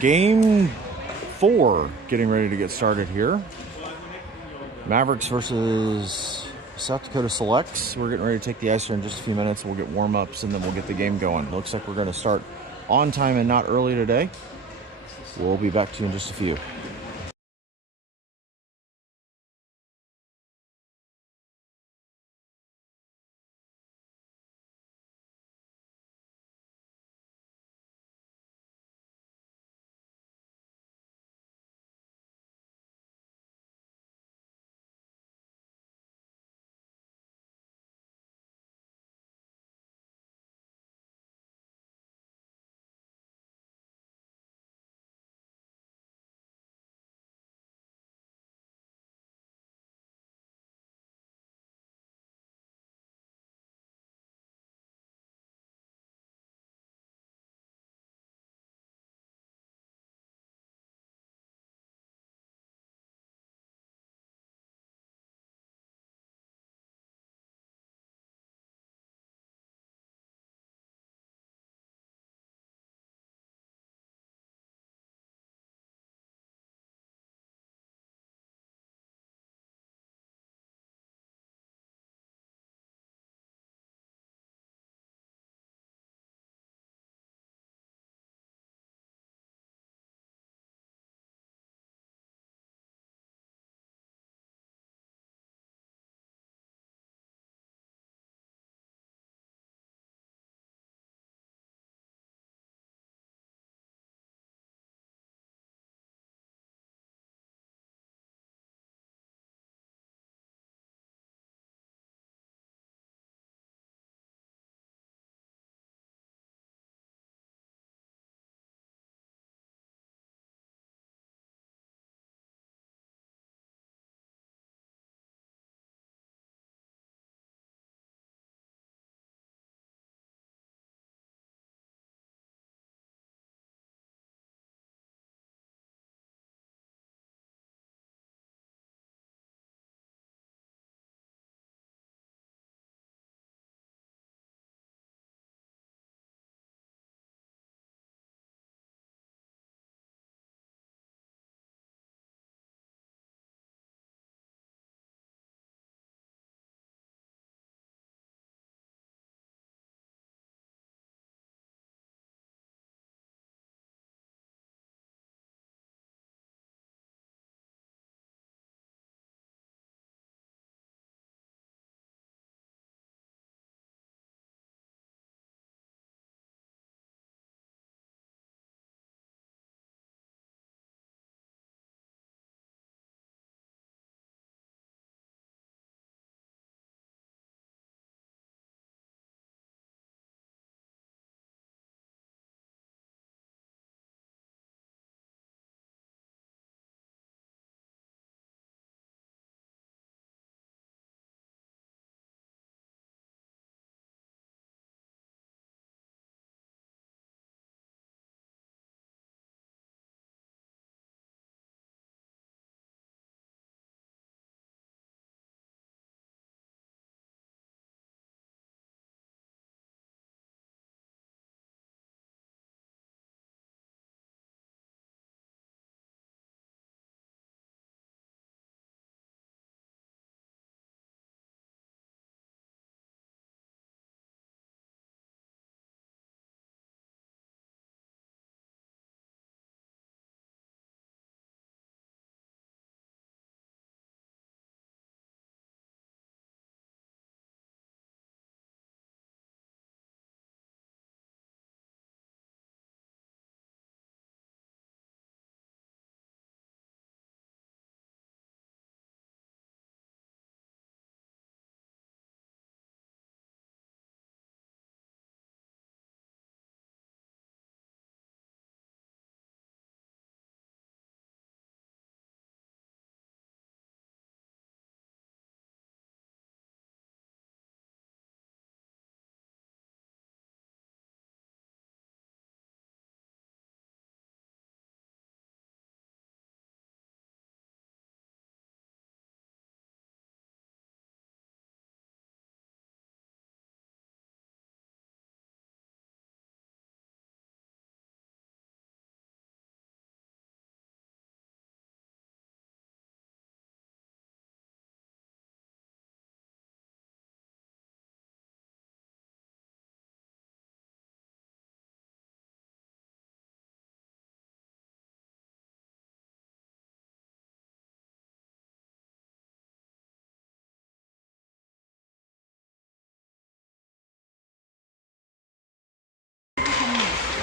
Game 4 getting ready to get started here. Mavericks versus South Dakota Selects. We're getting ready to take the ice in just a few minutes. We'll get warm-ups and then we'll get the game going. Looks like we're going to start on time and not early today. We'll be back to you in just a few.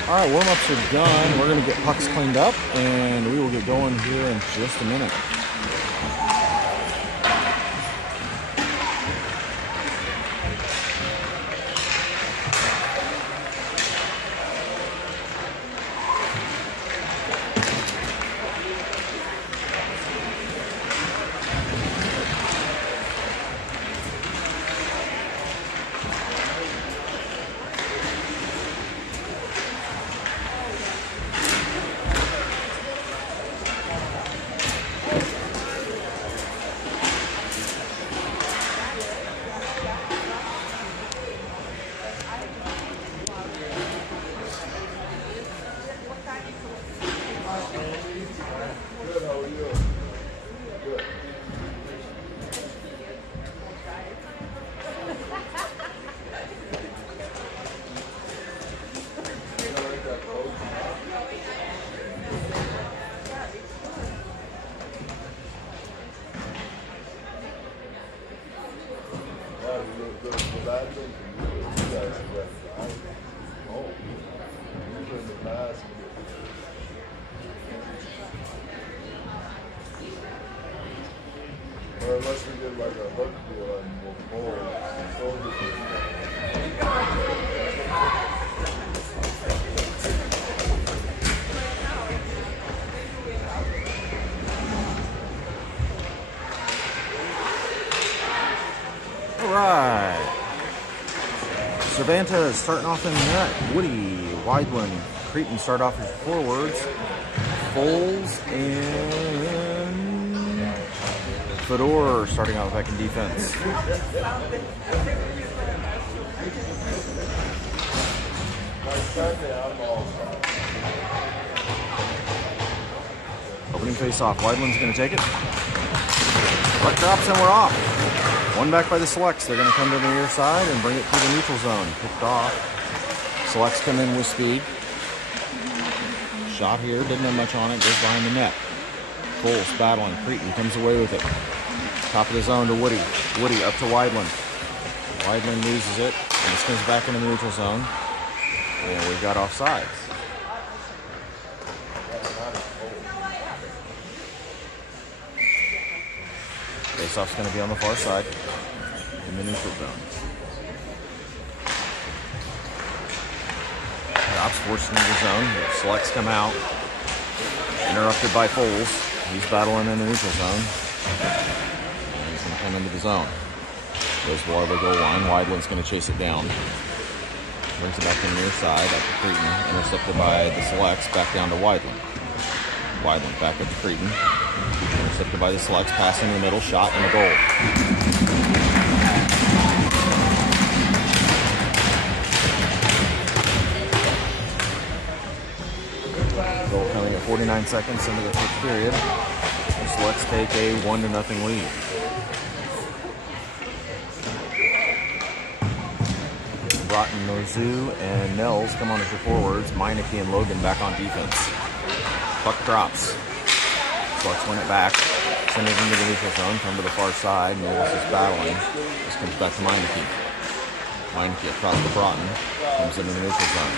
All right, warm-ups are done. We're going to get pucks cleaned up, and we will get going here in just a minute. Or unless we did like a hook deal and we'll pull All right. Cervantes starting off in the net. Woody, Weidland, Cretan start off as forwards. Foles and Fedor starting out back in defense. Opening face-off. Weidland's going to take it. Puck drops and we're off. One back by the Selects. They're going to come to the near side and bring it through the neutral zone. Picked off. Selects come in with speed. Shot here. Didn't have much on it. Goes behind the net. Foles battling. Cretan comes away with it. Top of the zone to Woody. Woody up to Weidland. Weidland loses it. And this comes back into the neutral zone. And we've got offsides. Faceoff's going to be on the far side in the neutral zone. Drops forced into the zone. Selects come out. Interrupted by Foles. He's battling in the neutral zone. And he's going to come into the zone. Goes below the goal line. Weidland's going to chase it down. Brings it back to the near side. Up to Cretan. Intercepted by the Selects. Back down to Weidland. Weidland back up to Cretan. Intercepted by the Selects. Passing in the middle. Shot and a goal. Goal coming at 49 seconds into the first period. The Selects take a 1-0 lead. Broughton, Norzu, and Nels come on as your forwards. Meineke and Logan back on defense. Puck drops. Selects win it back. Send it into the neutral zone. Come to the far side. Nels is battling. This comes back to Meineke. Meineke across to Broughton. Comes into the neutral zone.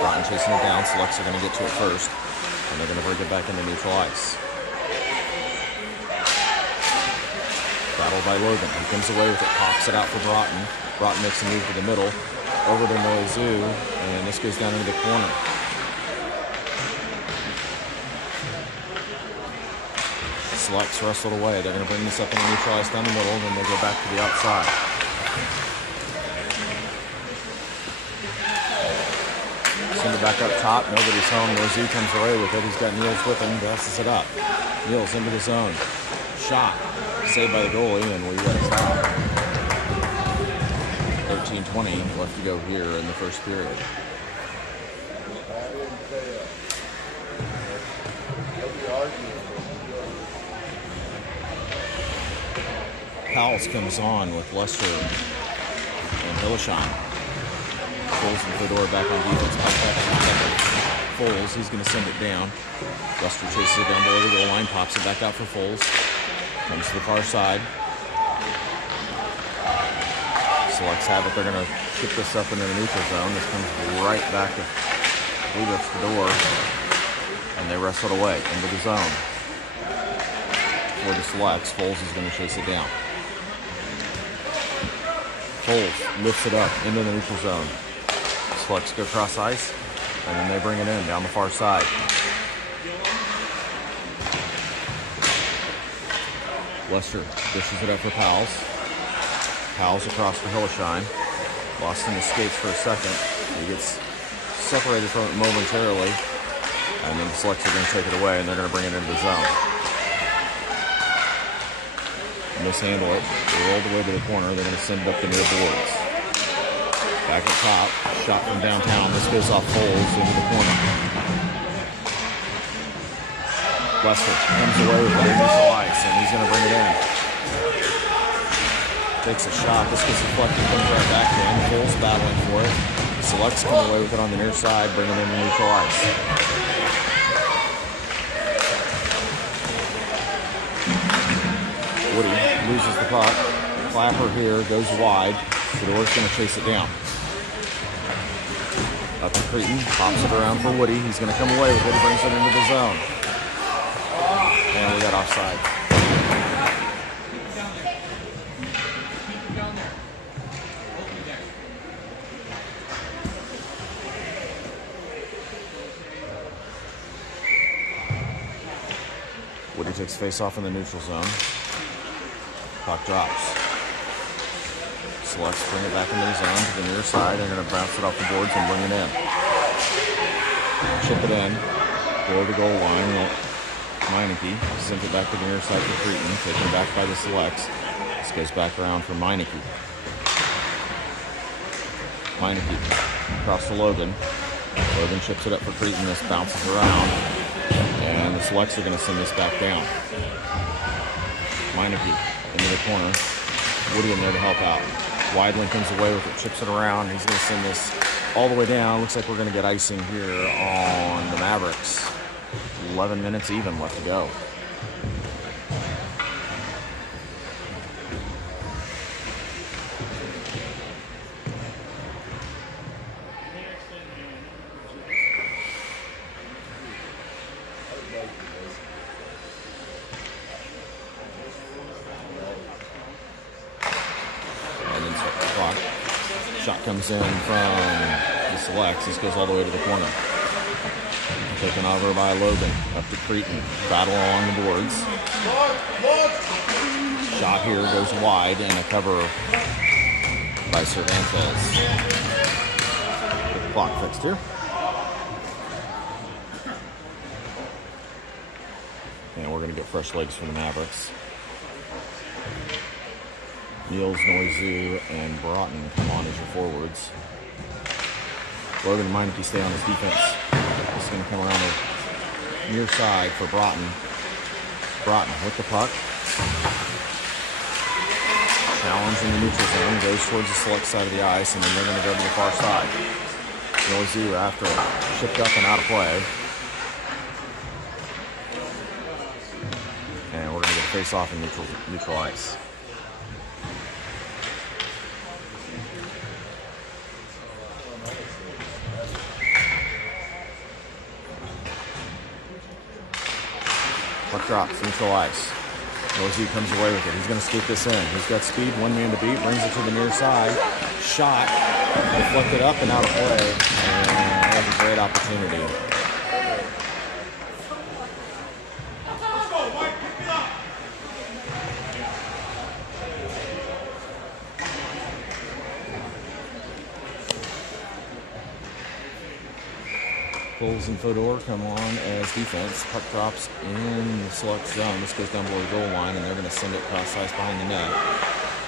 Broughton chasing it down. Selects are going to get to it first. And they're going to bring it back into neutral ice. Battled by Logan. He comes away with it. Pops it out for Broughton. Broughton makes a move to the middle. Over to Norzu. And this goes down into the corner. Selects wrestled away. They're going to bring this up in the neutral ice down the middle. And then they go back to the outside. Send it back up top. Nobody's home. Norzu comes away with it. He's got Niels with him. Passes it up. Niels into the zone. Shot. Saved by the goalie. And we got a stop. 13:20 left to go here in the first period. Powles comes on with Lester and Hillesheim. Foles and Fedor back on defense. Foles, he's going to send it down. Lester chases it down below the goal line, pops it back out for Foles. Comes to the far side. Selects have it. They're going to kick this up into the neutral zone. This comes right back to believe that's the door. And they wrestle it away into the zone. For the selects, Foles is going to chase it down. Foles lifts it up into the neutral zone. Selects go cross ice, and then they bring it in down the far side. Lester dishes it up for Powell's. Powell's across for Hilleshine. Boston escapes for a second. He gets separated from it momentarily. And then the selects are going to take it away, and they're going to bring it into the zone. Mishandle it. They roll the way to the corner. They're going to send it up the near boards. Back at top. Shot from downtown. This goes off Foles into the corner. Lester comes away with it into ice, and he's going to bring it in. Takes a shot. This gets deflected. Comes right back to him. Foles battling for it. The selects come away with it on the near side, bringing it into neutral ice. Woody loses the puck. Clapper here goes wide. Fedor's going to chase it down. Up to Cretin. Pops it around for Woody. He's going to come away with it. He brings it into the zone. And we got offside. Woody takes face off in the neutral zone. Puck drops. Selects bring it back into the zone to the near side. They're going to bounce it off the boards and bring it in. Chip it in. Below the goal line. Meineke sends it back to the near side for Cretin. Taken back by the selects. This goes back around for Meineke. Meineke across to Logan. Logan chips it up for Cretin. This bounces around. And the selects are going to send this back down. Meineke into the corner. Woody in there to help out. Weidling comes away with it, chips it around. He's going to send this all the way down. Looks like we're going to get icing here on the Mavericks. 11 minutes even left to go. Shot comes in from the selects. This goes all the way to the corner. Taken over by Logan. Up to Cretin. Battle along the boards. Shot here goes wide and a cover by Cervantes. Get the clock fixed here. And we're going to get fresh legs from the Mavericks. Niels, Noizu, and Broughton come on as your forwards. Logan and Meineke stay on his defense. He's going to come around the near side for Broughton. Broughton with the puck. Challenge in the neutral zone. Goes towards the select side of the ice, and then they're going to go to the far side. Noizu after it. Shipped up and out of play. And we're going to get a face-off in neutral ice. Puck drops, neutral ice. Noizu comes away with it. He's going to scoop this in. He's got speed, one man to beat, brings it to the near side. Shot, deflected up and out of play. And that was a great opportunity. Foles and Fedor come on as defense. Puck drops in the select zone. This goes down below the goal line, and they're going to send it cross ice behind the net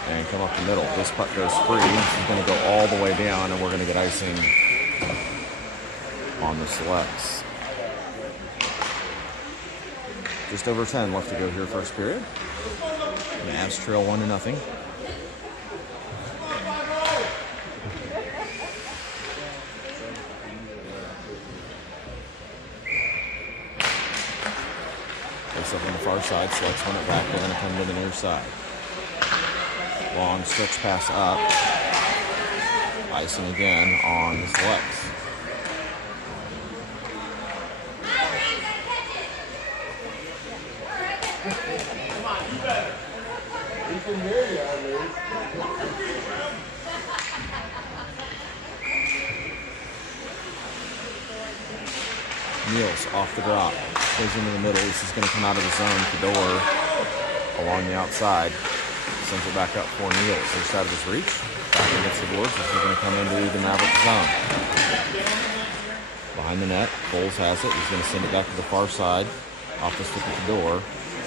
and come up the middle. This puck goes free. It's going to go all the way down, and we're going to get icing on the selects. Just over 10 left to go here, first period. Mavs trail 1-0. Up on the far side, selects run it back. They're going to come to the near side. Long stretch pass up. Icing again on the selects. He can hear you, at least. Niels off the drop. Goes into the middle. This is going to come out of the zone. Fedor along the outside. Sends it back up for Niels. Just out of his reach. Back against the boards. This is going to come into the Mavericks zone. Behind the net. Foles has it. He's going to send it back to the far side. Off the stick of Fedor.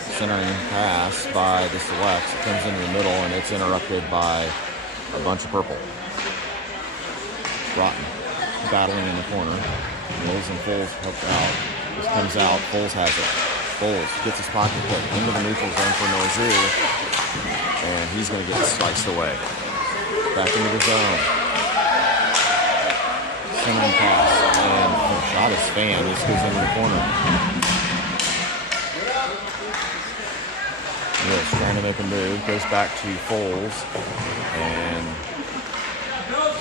Centering pass by the Selects. It comes into the middle and it's interrupted by a bunch of purple. Broughton battling in the corner. Niels and Foles help out. This comes out. Foles has it. Foles gets his pocket put into the neutral zone for Nozu. And he's going to get sliced away. Back into the zone. Centering pass. And the shot is fanned. This goes into the corner. Niels trying to make a move. Goes back to Foles. And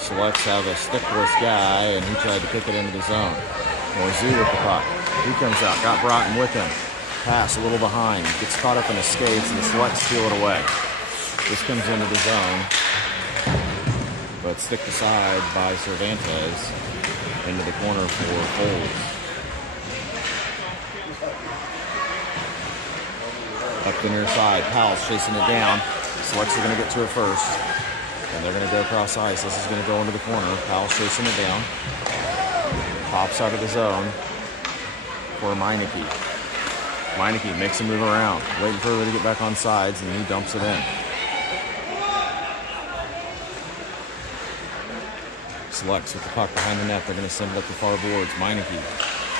Selects have a stickless guy, and he tried to kick it into the zone. Nozu with the puck. He comes out. Got Broughton with him. Pass a little behind. Gets caught up in the skates, and the Selects steal it away. This comes into the zone. But sticked aside by Cervantes into the corner for Foles. Up the near side. Powell's chasing it down. Selects are going to get to it first. And they're going to go across ice. This is going to go into the corner. Powell's chasing it down. Pops out of the zone for Meineke. Meineke makes a move around. Waiting for her to get back on sides, and he dumps it in. Selects with the puck behind the net. They're going to send it up the far boards. Meineke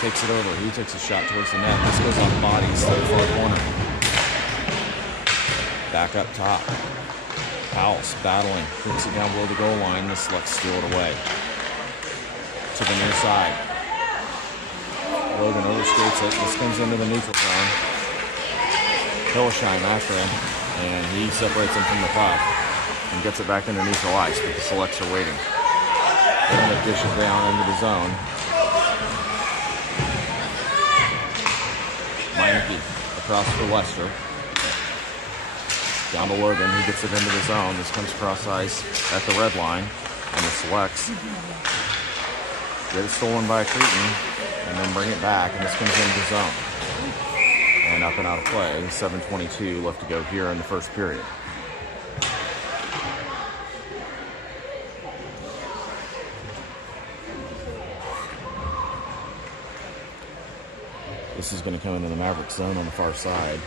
takes it over. He takes a shot towards the net. This goes off bodies to the far corner. Back up top. Powell's battling. Kicks it down below the goal line. The Selects steal it away. To the near side. Logan overskates it. This comes into the neutral zone. Hillesheim after him. And he separates him from the puck. And gets it back into neutral ice. But the Selects are waiting. They're going to dish it down into the zone. Meineke across for Lester. Down to Logan, who gets it into the zone. This comes across ice at the red line. And the Selects get it stolen by Cretin and then bring it back. And this comes into the zone. And up and out of play. 7:22 left to go here in the first period. This is going to come into the Mavericks zone on the far side.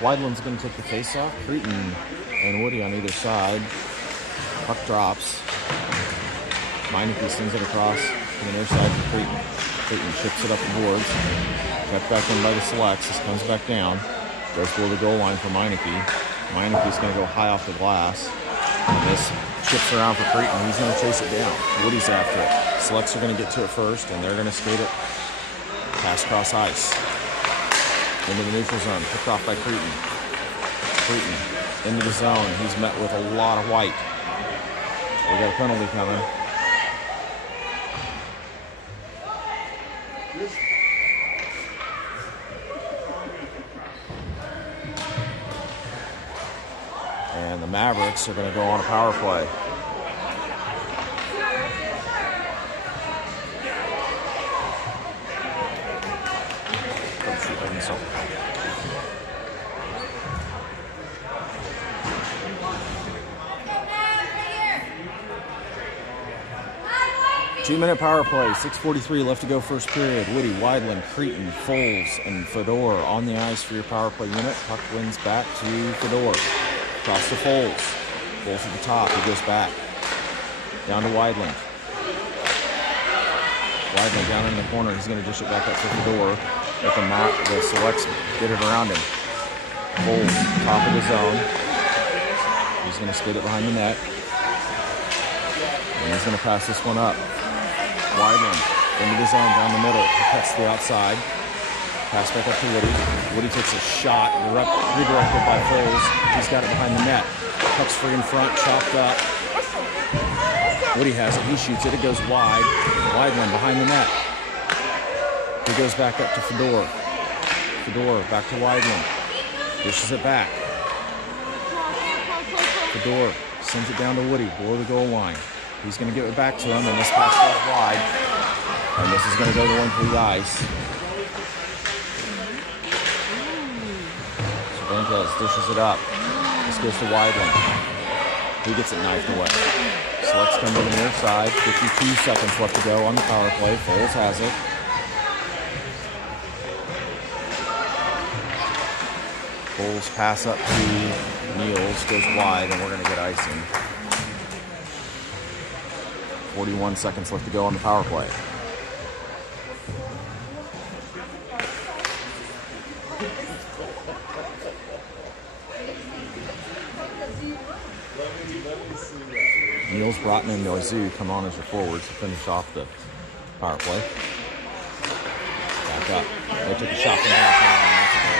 Weidland's going to take the face-off. Cretin and Woody on either side. Puck drops. Meineke sends it across to the near side for Cretin. Cretin ships it up the boards. Kept back in by the Selects. This comes back down. Goes below the goal line for Meineke. Meineke's going to go high off the glass. And this chips around for Cretin. He's going to chase it down. Woody's after it. Selects are going to get to it first, and they're going to skate it past cross ice. Into the neutral zone. Picked off by Cretin. Cretin into the zone. He's met with a lot of white. We got a penalty coming. And the Mavericks are going to go on a power play. Two-minute power play, 6:43 left to go first period. Woody, Weidland, Cretin, Foles, and Fedor on the ice for your power play unit. Puck wins back to Fedor. Across to Foles. Foles at the top, he goes back. Down to Weidland. Weidland down in the corner, he's going to dish it back up to Fedor. Let the Selects get it around him. Foles, top of the zone. He's going to skate it behind the net. And he's going to pass this one up. Weidland into the zone down the middle. He cuts to the outside. Pass back up to Woody. Woody takes a shot. Redirected by Foles. He's got it behind the net. Puck's free in front. Chopped up. Woody has it. He shoots it. It goes wide. Wide one behind the net. He goes back up to Fedor. Fedor back to Weidland. Dishes it back. Fedor sends it down to Woody below the goal line. He's going to give it back to him, and this pass goes wide. And this is going to go to one through the ice. Cervantes dishes it up. This goes to Weidland. He gets it knifed away. So let's come to the near side. 52 seconds left to go on the power play. Foles has it. Foles pass up to Niels, goes wide, and we're going to get icing. 41 seconds left to go on the power play. Niels, Broughton, and Noizu come on as your forwards to finish off the power play. Back up. They took a shot from downtown, and that's a goal.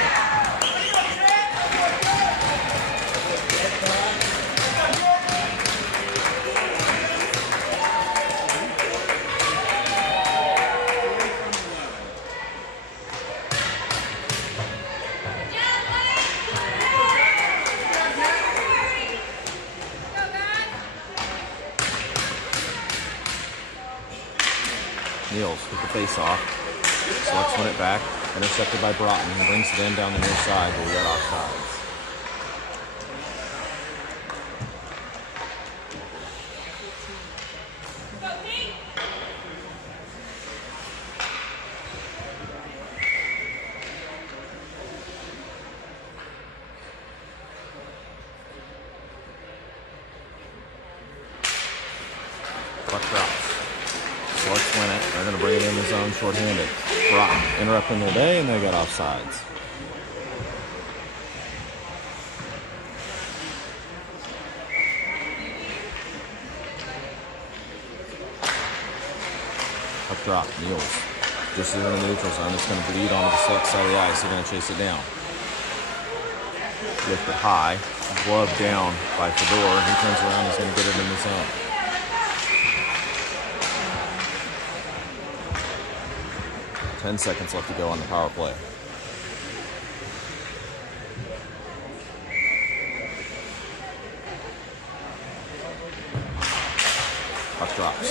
Niels with the face-off. Selects win it back. Intercepted by Broughton. He brings it in down the near side, but we got offsides. Puck drops. Let's win it. They're going to bring it in the zone shorthanded. Broughton interrupting their day, and they got offsides. Puck drop. Niels. Just in the neutral zone. It's going to bleed onto the select side of the ice. They're going to chase it down. Lift it high. Glove down by Fedor. He turns around. He's going to get it in the zone. Ten seconds left to go on the power play. Puck drops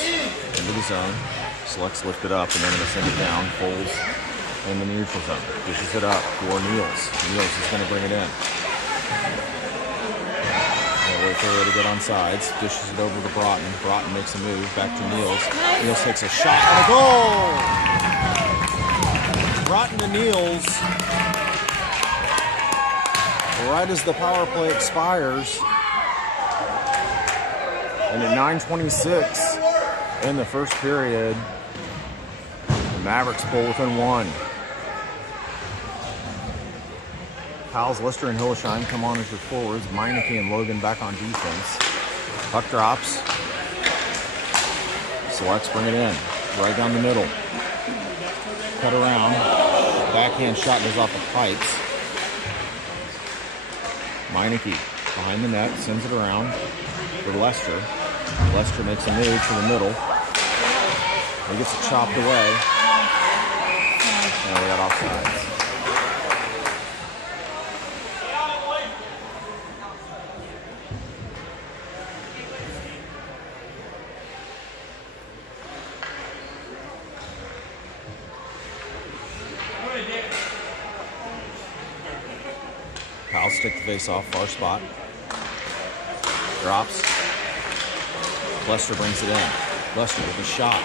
into the zone. Selects lift it up, and they're going to send it down. Folds in the neutral zone. Dishes it up for Niels. Niels is going to bring it in. Wait for her to get on sides. Dishes it over to Broughton. Broughton makes a move back to Niels. Niels takes a shot and a goal! Broughton to Niels, right as the power play expires, and at 9:26 in the first period, the Mavericks pull within one. Pals, Lister, and Hillesheim come on as your forwards. Meineke and Logan back on defense. Puck drops. Selects bring it in, right down the middle. Cut around. Backhand shot goes off the pipes. Meineke behind the net, sends it around for Lester. Lester makes a move to the middle. He gets it chopped away. And we got offsides. Pals stick the face off, far spot. Drops. Lester brings it in. Lester with a shot.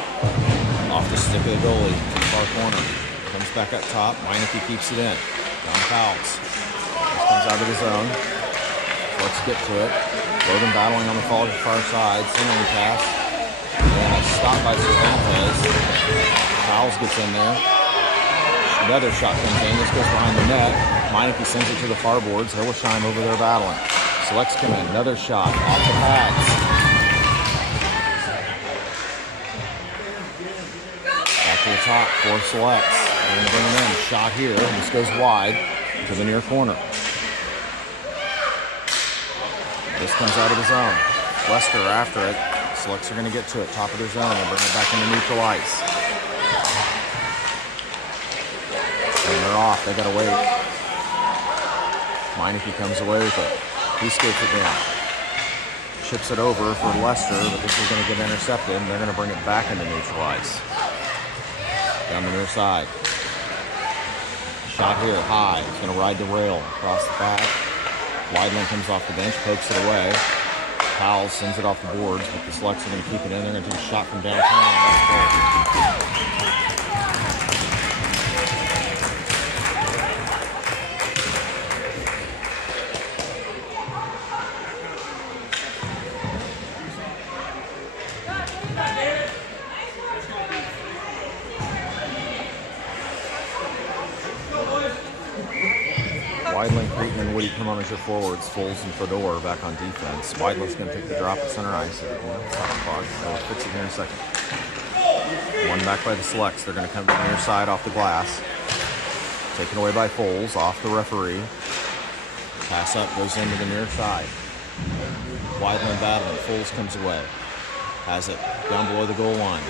Off the stick of the goalie to the far corner. Comes back up top. Meineke keeps it in. Down Pals. This comes out of the zone. So let's get to it. Logan battling on the far side. Centering pass. And a stop by Cervantes. Pals gets in there. Another shot comes in. This goes behind the net. Meineke sends it to the far boards. Hillesheim over there battling. Selects come in. Another shot off the pads. Back to the top. Four selects. They're going to bring him in. Shot here. This goes wide to the near corner. This comes out of the zone. Lester after it. Selects are going to get to it, top of their zone. They'll bring it back into neutral ice. And they're off. They got to wait. Meineke comes away with it. He skates it down. Chips it over for Lester, but this is going to get intercepted, and they're going to bring it back into neutral ice. Down the near side. Shot here, high. He's going to ride the rail across the back. Weidland comes off the bench, pokes it away. Powell sends it off the boards, but the Selects are going to keep it in. They're going to take a shot from downtown. Weidland, Creighton, and Woody come on as your forwards. Foles and Fedor back on defense. Weidland's going to take the drop at center ice. They'll fix it here in a second. One back by the Selects. They're going to come to the near side off the glass. Taken away by Foles, off the referee. Pass up, goes into the near side. Weidland battling. Foles comes away. Has it down below the goal line.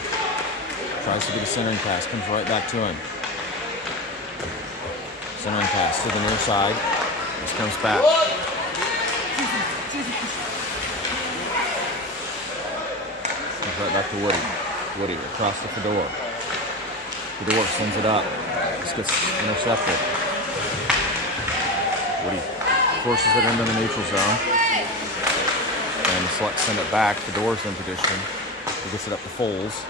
Tries to get a centering pass. Comes right back to him. Centering pass to the near side. This comes back. Comes right back to Woody. Woody across the Fedor. Fedor sends it up. This gets intercepted. Woody forces it into the neutral zone. And the Selects send it back. Fedor's in position. He gets it up to Foles.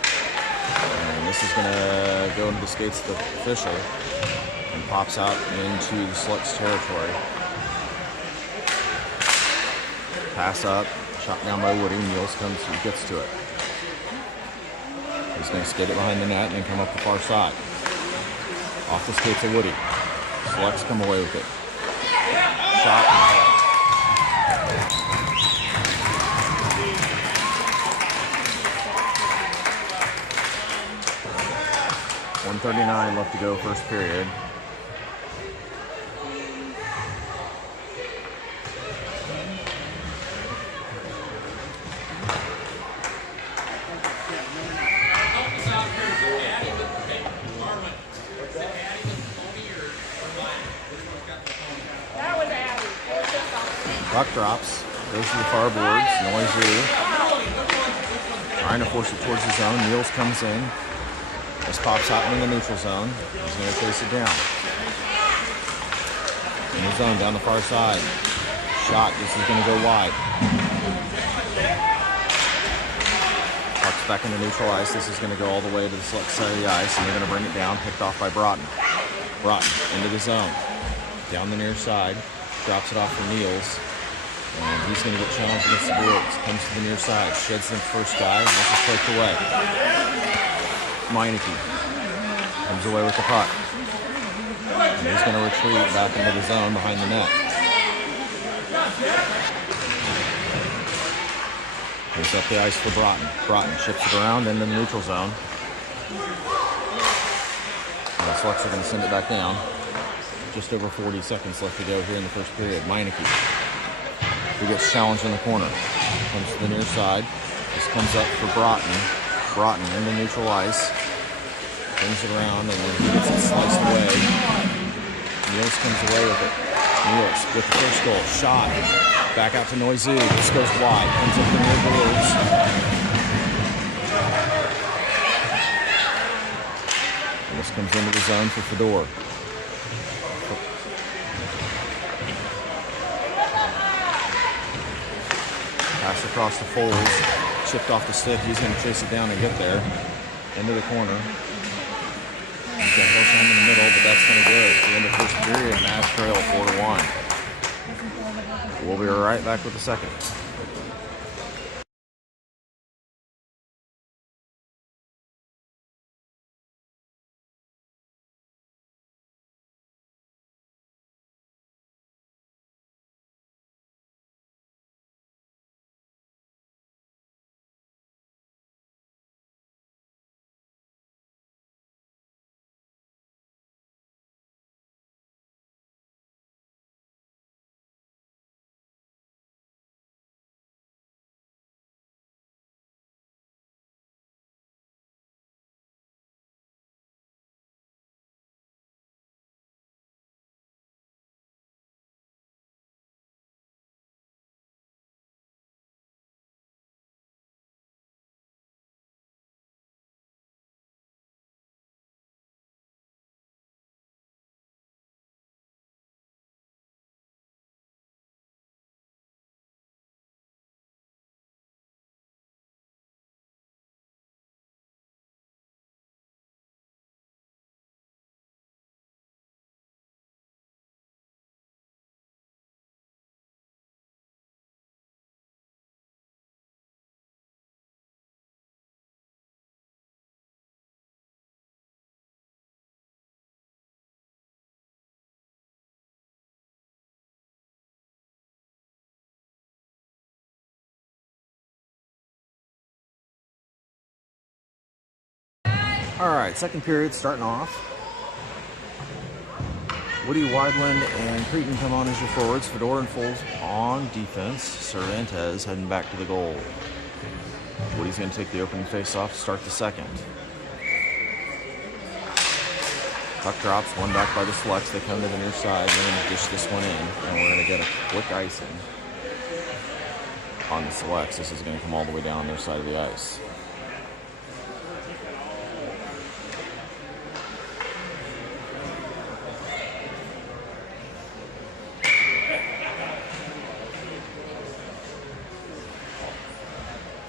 And this is going to go into the skates of the official. And pops out into the Selects territory. Pass up, shot down by Woody. Niels gets to it. He's going to skate it behind the net and then come up the far side. Off the skates of Woody. Selects come away with it. Shot and a 1:39 left to go, first period. Puck drops, goes to the far boards, Noisy trying to force it towards the zone. Niels comes in. This pops out in the neutral zone. He's going to chase it down. In the zone, down the far side. Shot, this is going to go wide. Puck's back into neutral ice. This is going to go all the way to the Select side of the ice, and they're going to bring it down, picked off by Broughton. Broughton into the zone. Down the near side. Drops it off for Niels. And he's going to get challenged against the boards. Comes to the near side. Sheds the first guy. And this is poked away. Meineke comes away with the puck. And he's going to retreat back into the zone behind the net. He's up the ice for Broughton. Broughton ships it around into the neutral zone. And the Selects are going to send it back down. Just over 40 seconds left to go here in the first period. Meineke, who gets challenged in the corner. Comes to the near side. This comes up for Broughton. Broughton into neutral ice. Brings it around and then he gets it sliced away. Niels comes away with it. Niels with the first goal. Shot. Back out to Noisy. This goes wide. Comes up the near boards. And this comes into the zone for Fedor. Pass across the Foles. Chipped off the stick. He's going to chase it down and get there. Into the corner. He's got Hillsham in the middle, but that's going to do it. At the end of first period, Mavs trail 4-1. We'll be right back with the second. All right, second period starting off. Woody, Weidland, and Creighton come on as your forwards. Fedor and Foles on defense. Cervantes heading back to the goal. Woody's going to take the opening face-off to start the second. Puck drops, one back by the Selects. They come to the near side. They're going to dish this one in, and we're going to get a quick icing on the Selects. This is going to come all the way down their side of the ice.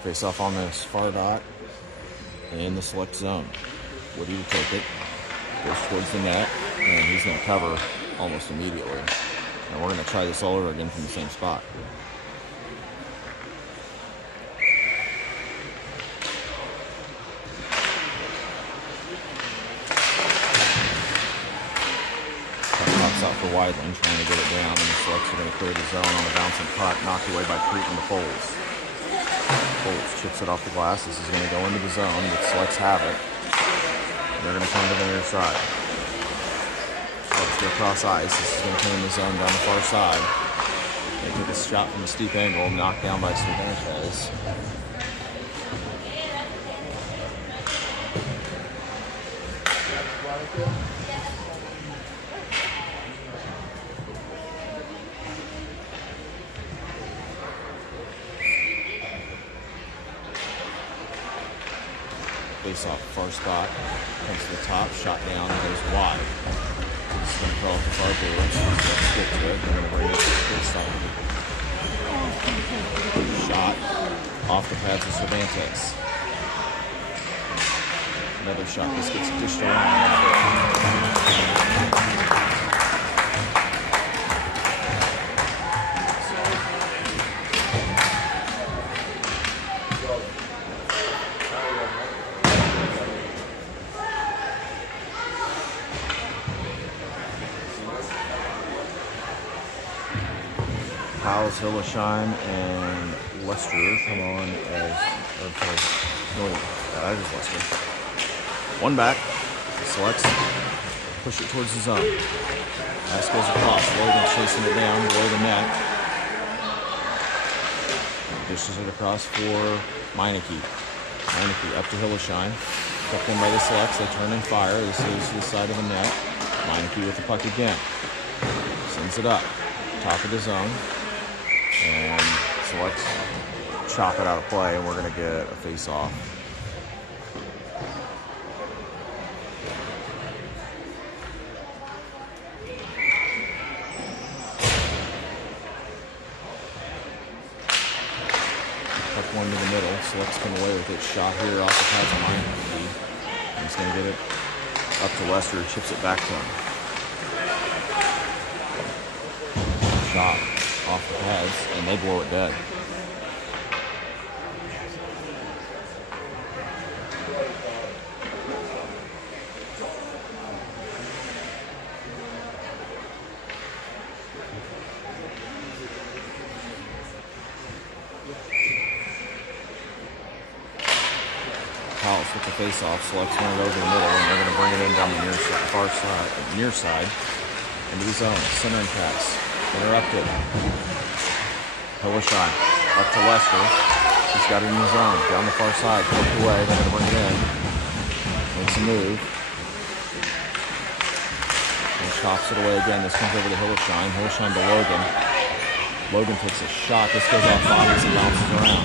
Face off on this far dot in the Select zone. Woody to take it. Goes towards the net, and he's going to cover almost immediately. And we're going to try this all over again from the same spot. Pops out for Weidland, trying to get it down, and the Selects are going to clear the zone on a bouncing puck, knocked away by Creighton to Foles. Foles chips it off the glass. This is going to go into the zone, but Selects have it. They're going to come to the near side. Selects go across ice. This is going to come in the zone down the far side. They take a shot from a steep angle, knocked down by Cervantes. Face off far spot, comes to the top, shot down, goes wide. This is going to crawl to far boards. Let's get to it. They're going to bring it to the face off. Shot off the pads of Cervantes. Another shot. This gets dished around. Howes, Hillesheim, and Lester come on as, that is Lester. One back, Selects, push it towards the zone. Pass goes across, Logan chasing it down below the net. Dishes it across for Meineke. Meineke up to Hillesheim. Tucked in by the Selects, they turn and fire. This is to the side of the net. Meineke with the puck again. Sends it up, top of the zone. And Selects chop it out of play, and we're going to get a face-off. Puck one to the middle. Selects come away with it. Shot here off the pads of Meineke. He's going to get it up to Lester. Chips it back to him. Shot off the pads, and they blow it dead. Powell's with the face-off, Selects one over the middle, and they're going to bring it in down the near side, into the zone. Center and pass. Interrupted. Hillesheim up to Lester. He's got it in the zone. Down the far side. Flipped away. They're going to bring it in. Makes a move. And chops it away again. This comes over to Hillesheim. Hillesheim to Logan. Logan takes a shot. This goes off bodies and bounces around.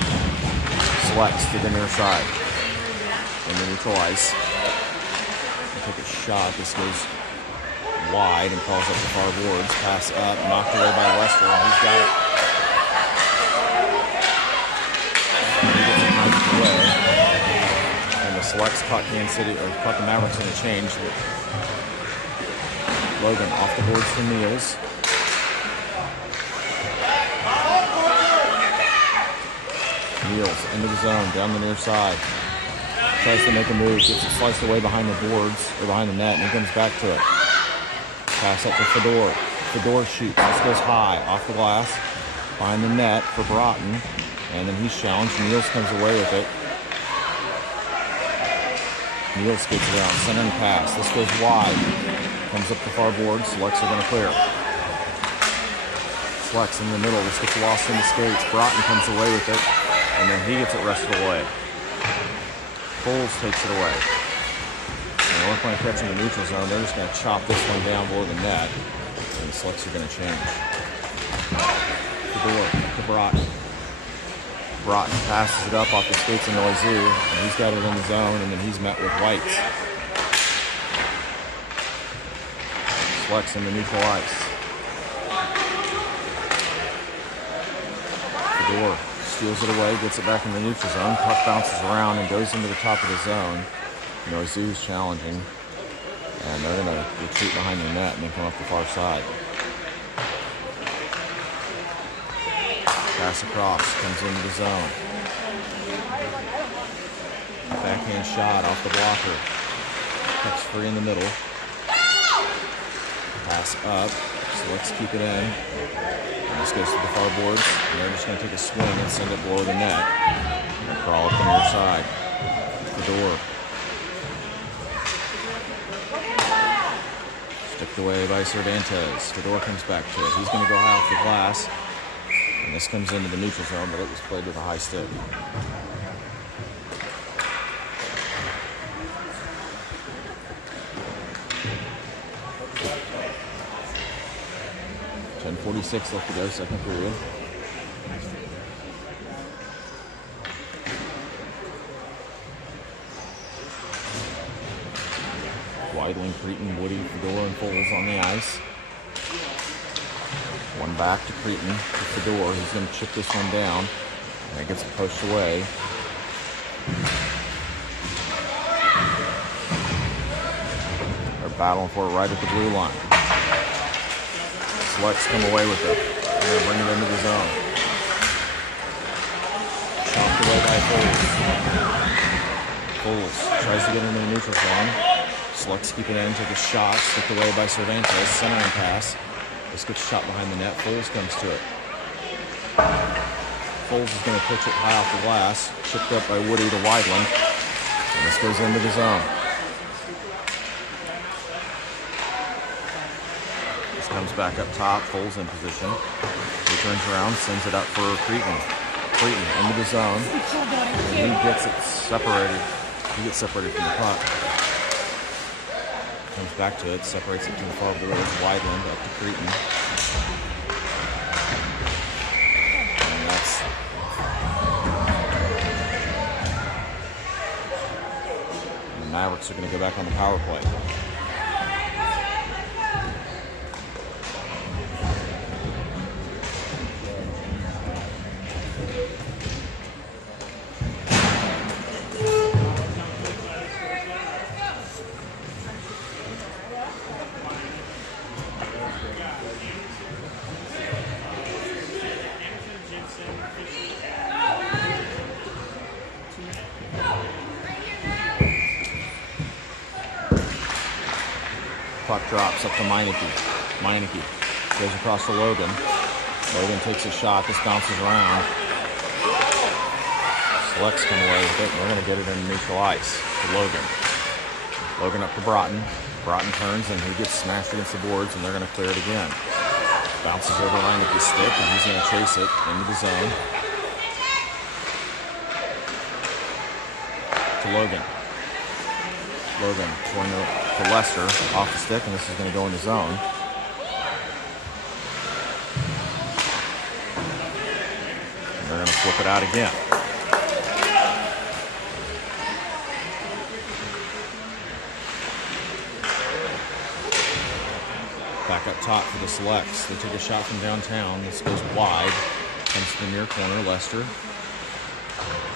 Selects to the near side. In the neutral ice. They take a shot. This goes wide and calls up the far boards. Pass up, knocked away by Lester, and he's got it. And he gets it knocked away. And the Selects caught the Mavericks in a change. Logan off the boards for Niels. Niels into the zone, down the near side. Tries to make a move, gets it sliced away behind the boards, or behind the net, and he comes back to it. Pass up to Fedor. Fedor shoots. This goes high off the glass behind the net for Broughton. And then he's challenged. Niels comes away with it. Neal skates around, center and pass. This goes wide. Comes up the far board. Selects are going to clear. Selects in the middle. This gets lost in the skates. Broughton comes away with it, and then he gets it wrestled away. Foles takes it away. And they weren't going to catch in the neutral zone. They're just going to chop this one down below the net, and the selects are going to change. The door to Broughton. Broughton passes it up off the skates in Loiseau, and he's got it in the zone, and then he's met with Whites. Selects in the neutral ice. The door steals it away, gets it back in the neutral zone. Puck bounces around and goes into the top of the zone. Loiseau's challenging, and they're going to retreat behind the net and then come up the far side. Pass across, comes into the zone. Backhand shot off the blocker. Cuts free in the middle. Pass up, so let's keep it in. And this goes to the far boards, and they're just going to take a swing and send it below the net. And crawl up the near side. Fedor. Sticked away by Cervantes. Fedor comes back to it. He's going to go high off the glass. And this comes into the neutral zone, but it was played with a high stick. .46 left to go, second period. Weidling, Cretin, Woody, Fedor, and Foles on the ice. One back to Cretin, to Fedor. He's going to chip this one down, and it gets pushed away. They're battling for it right at the blue line. Selects come away with it. They're going to bring it into the zone. Chopped away by Foles. Foles tries to get into the neutral zone. Selects keep it in, take a shot, sticked away by Cervantes, centering pass. This gets shot behind the net. Foles comes to it. Foles is going to pitch it high off the glass. Chipped up by Woody to Weidling. And this goes into the zone. This comes back up top. Foles in position. He turns around, sends it up for Cretin. Cretin into the zone. And he gets it separated. He gets separated from the puck. Comes back to it, separates it to the far boards, Weidland up to Cretin. And that's the Mavericks are going to go back on the power play. Puck drops up to Meineke. Meineke goes across to Logan. Logan takes a shot. This bounces around. Selects come away with it. We're going to get it in neutral ice to Logan. Logan up to Broughton. Broughton turns and he gets smashed against the boards, and they're going to clear it again. Bounces over Meineke's stick, and he's going to chase it into the zone to Logan. Logan going to Lester off the stick, and this is going to go in the zone. And they're going to flip it out again. Back up top for the Selects. They took a shot from downtown. This goes wide. Comes to the near corner. Lester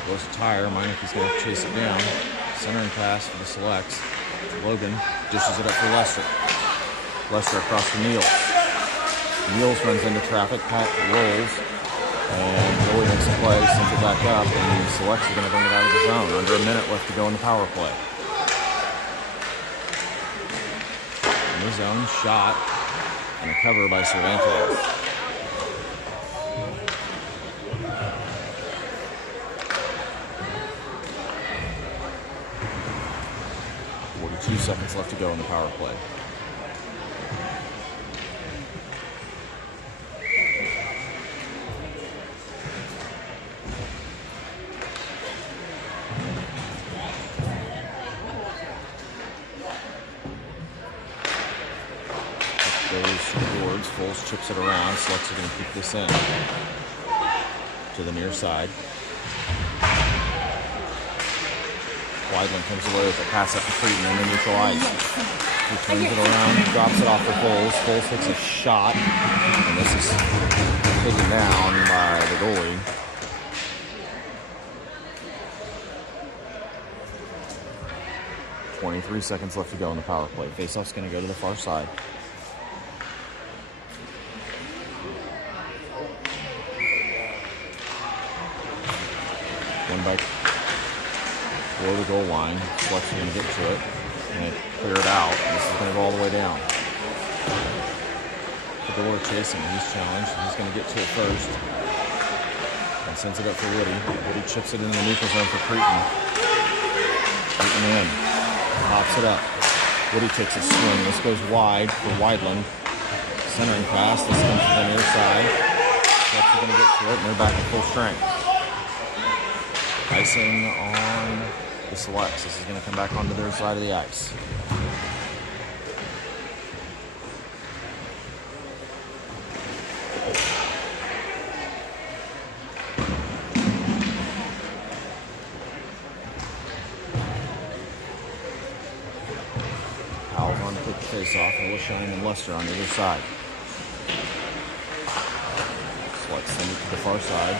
goes to Tire. Meineke's going to chase it down. Centering pass for the Selects. Logan dishes it up for Lester. Lester across to Niels. Niels runs into traffic, rolls, and Joey makes a play, sends it back up, and the Selects are going to bring it out of the zone. Under a minute left to go in the power play. In the zone, shot, and a cover by Cervantes. seconds left to go in the power play. Goes towards, Foles chips it around. Selects are going to keep this in to the near side. Weidland comes away with a pass up to Frieden and then neutral ice. He turns it around, drops it off to Foles. Foles hits a shot, and this is taken down by the goalie. .23 seconds left to go in the power play. Faceoff's going to go to the far side. One by below the goal line. Select's going to get to it and clear it out. This is going to go all the way down. Fedor chasing. He's challenged. He's going to get to it first. And sends it up for Woody. Woody chips it into the neutral zone for Cretin. Cretin in. Pops it up. Woody takes a swing. This goes wide for Weidland. Centering pass. This comes to the near side. Select's going to get to it and they're back at full strength. Icing on the Selects. This is going to come back onto their side of the ice. Powell's on to put the face off. Hillshine and Lester on the other side. Selects send it to the far side.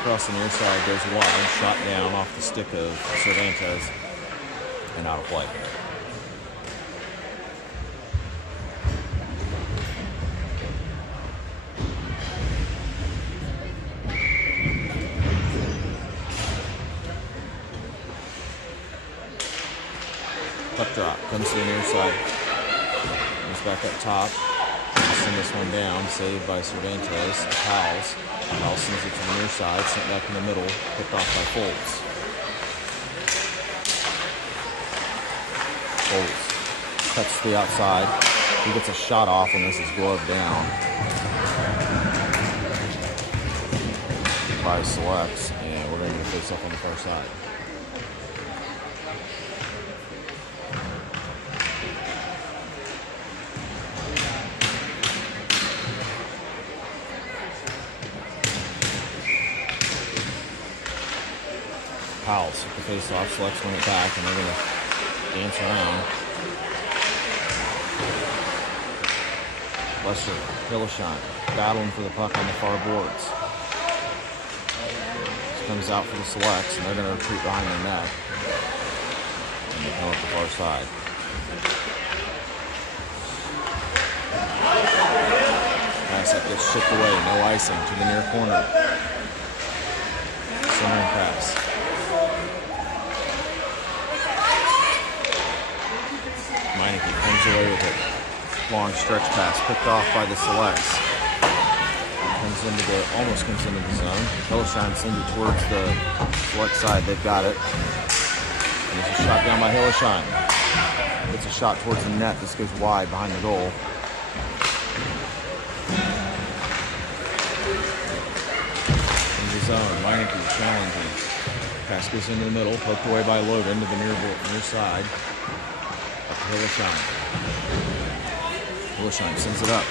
Across the near side goes wide, shot down off the stick of Cervantes and out of play. Puck drop comes to the near side, goes back up top. Send this one down, saved by Cervantes. Powell sends it to the near side, sent back in the middle, picked off by Foles. Foles cuts to the outside. He gets a shot off and this is gloved down by Selects, and we're going to get a face up on the far side. Powell's with the face off, Selects win it back, and they're going to dance around. Lester, Hillshine, battling for the puck on the far boards. This comes out for the Selects, and they're going to retreat behind their net. And they come up the far side. Pass that gets shipped away, no icing to the near corner. Centering pass. Meineke comes away with it. Long stretch pass picked off by the Selects. Almost comes into the zone. Hillshine sends it towards the Select side. They've got it. And there's a shot down by Hillshine. It's a shot towards the net. This goes wide behind the goal. In the zone, Meineke challenging. Pass goes into the middle, poked away by Loden to the near side. Up to Hillshine. Hillshine sends it up.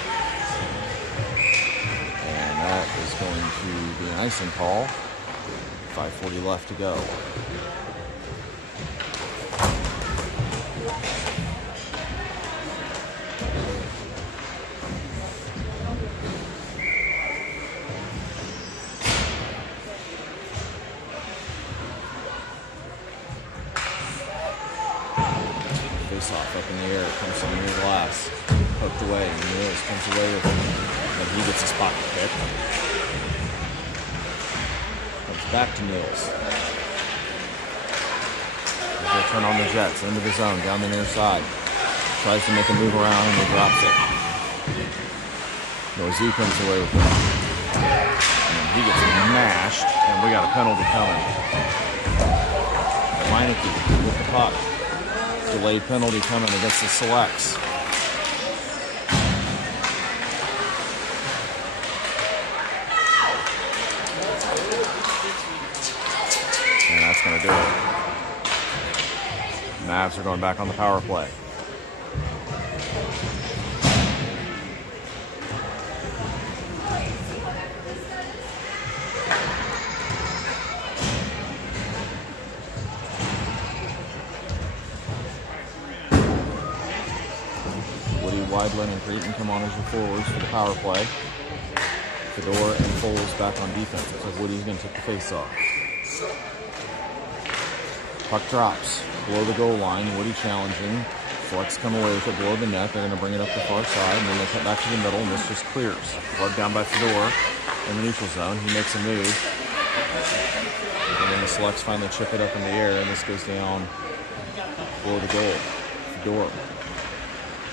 And that is going to be an icing call. 5:40 left to go. Off up in the air, comes to the near glass, poked away, and Mills comes away with it, but he gets his pocket pick. Comes back to Mills. They turn on the Jets into the zone, down the near side. Tries to make a move around and he drops it. Noisy comes away with it. And he gets mashed, and we got a penalty coming. Meineke with the puck. Delayed penalty coming against the Selects. And that's going to do it. Mavs are going back on the power play. Weidland and Creighton come on as your forwards for the power play. Fedor and Foles back on defense. Looks like Woody's going to take the face-off. Puck drops below the goal line. Woody challenging. Flex come away with it below the net. They're going to bring it up the far side, and then they cut back to the middle, and this just clears. Lugged down by Fedor in the neutral zone. He makes a move. And then the Selects finally chip it up in the air, and this goes down below the goal. Fedor.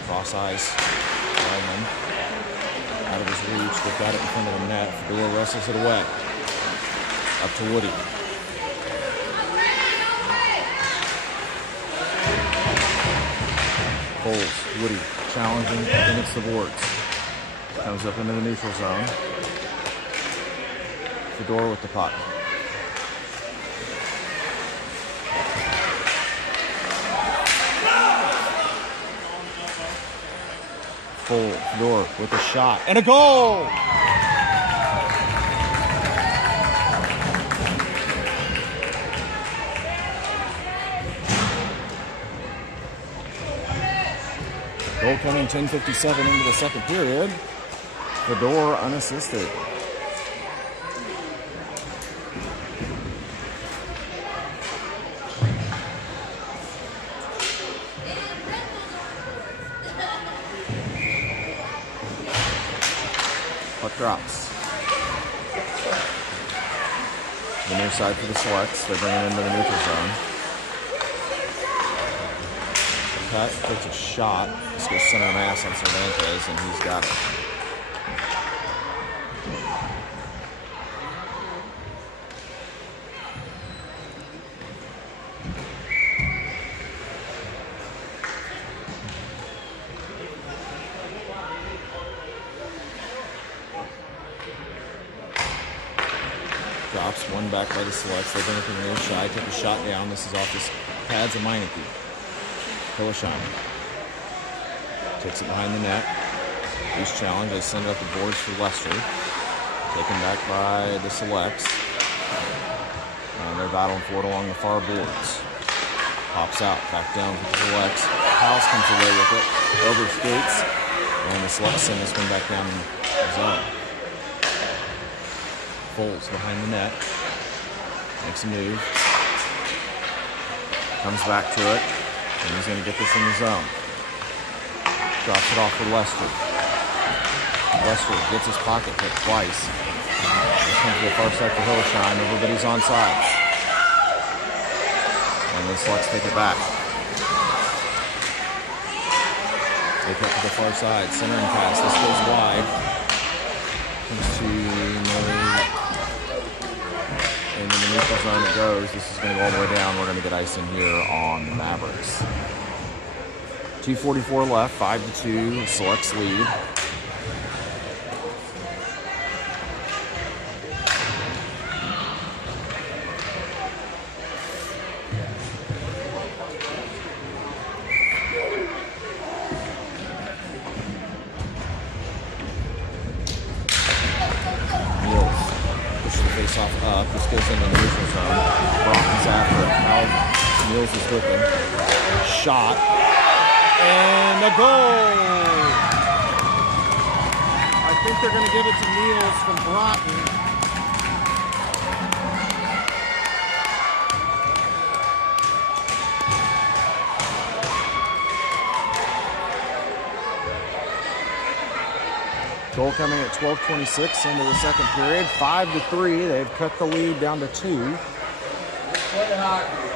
Cross ice, Weidman, out of his reach, they've got it in front of the net. Fedor wrestles it away. Up to Woody. Foles, Woody, challenging against the boards. Comes up into the neutral zone. Fedor with the puck. Fedor with a shot and a goal! Goal coming 10:57 into the second period. Fedor unassisted. Puck drops. The near side for the Selects. They bring it into the neutral zone. Cut, takes a shot. This goes center mass on Cervantes, and he's got it. Drops one back by the Selects. They bring it to the near side. Take a shot down. This is off the pads of Meineke. Pilashine takes it behind the net. He's challenged. They send it up the boards for Lester. Taken back by the Selects. And they're battling for it along the far boards. Pops out. Back down to the Selects. House comes away with it. Over skates. And the Selects send this one back down the zone. Foles behind the net. Makes a move. Comes back to it. And he's going to get this in the zone. Drops it off for Lester. Lester gets his pocket hit twice. This comes to the far side for Hillshine. Everybody's on sides. And the Selects take it back. They cut to the far side. Centering pass. This goes wide. Comes to and in the neutral zone it goes. This is going to go all the way down. We're going to get ice in here on the Mavericks. 2:44 left, 5-2. Selects lead. Face-off up. This goes into the neutral zone. Brockman's after it. Now Mills is whipping. Shot. And a goal! I think they're going to give it to Niels from Broughton. Goal coming at 12:26 into the second period. 5-3. They've cut the lead down to 2. Play hockey.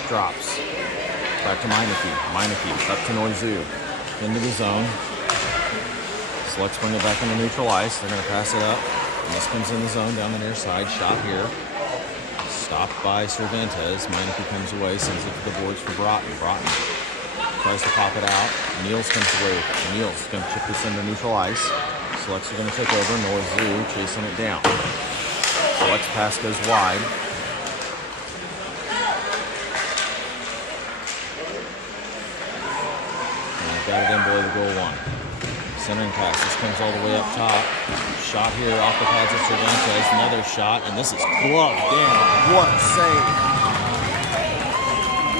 Puck drops. Back to Meineke. Meineke up to Noizu. Into the zone. Selects bring it back into neutral ice. They're going to pass it up. And this comes in the zone down the near side. Shot here. Stopped by Cervantes. Meineke comes away, sends it to the boards for Broughton. Broughton tries to pop it out. Niels comes away with it. Niels is going to chip this into neutral ice. Selects are going to take over. Noizu chasing it down. Selects pass goes wide. And got it in below the goal line. Centering pass. This comes all the way up top. Shot here off the pads of Cervantes. Another shot, and this is gloved down. What a save!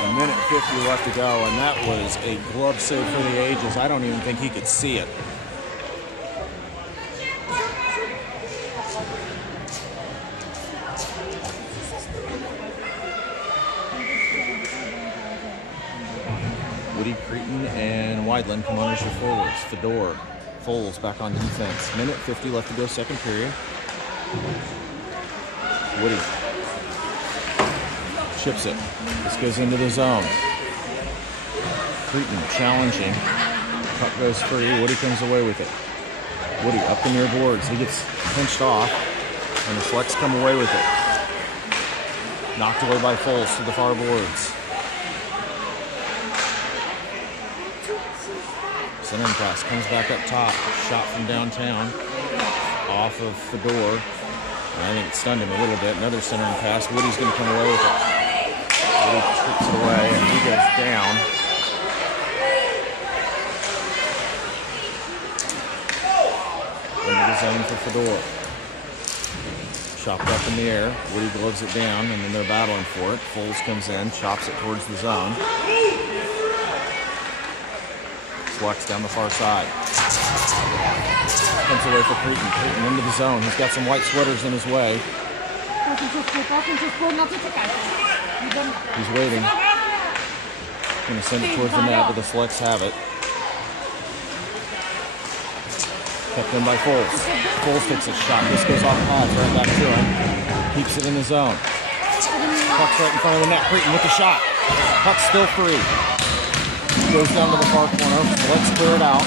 A minute 50 left to go, and that was a glove save for the ages. I don't even think he could see it. Woody, Cretin, and Weidland come on as your forwards. Fedor, Foles back on defense. Minute 50 left to go, second period. Woody chips it. This goes into the zone. Cretin challenging. Puck goes free. Woody comes away with it. Woody up the near boards. He gets pinched off, and the Selects come away with it. Knocked away by Foles to the far boards. Centering pass comes back up top. Shot from downtown. Off of Fedor. And I think it stunned him a little bit. Another centering pass. Woody's going to come away with it. Woody trips it away and he goes down. Into the zone for Fedor. Chopped up in the air. Woody gloves it down and then they're battling for it. Foles comes in, chops it towards the zone. Selects down the far side. Comes away for Cretin. Cretin into the zone. He's got some white sweaters in his way. He's waiting. Going to send it towards the net, but the Selects have it. Kept in by Foles. Foles takes a shot. This goes off pads right back to him. Keeps it in the zone. Puck's right in front of the net. Cretin with the shot. Puck's still free. Goes down to the far corner. Let's clear it out.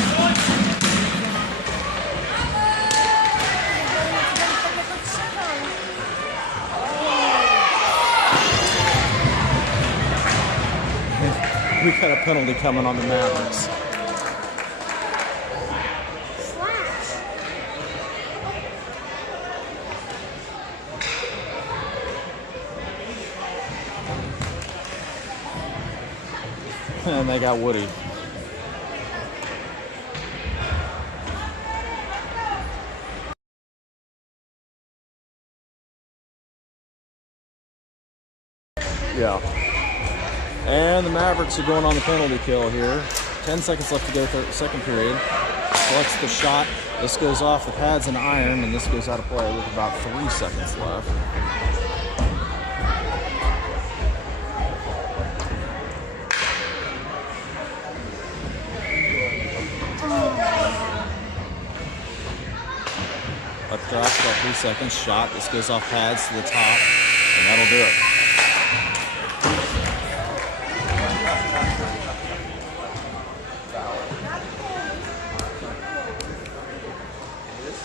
We got a penalty coming on the Mavericks. And they got Woody. Yeah. And the Mavericks are going on the penalty kill here. 10 seconds left to go, second period. Selects the shot. This goes off the pads and iron, and this goes out of play with about 3 seconds left. Up drops about 3 seconds. Shot. This goes off pads to the top, and that'll do it.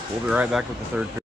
We'll be right back with the third period.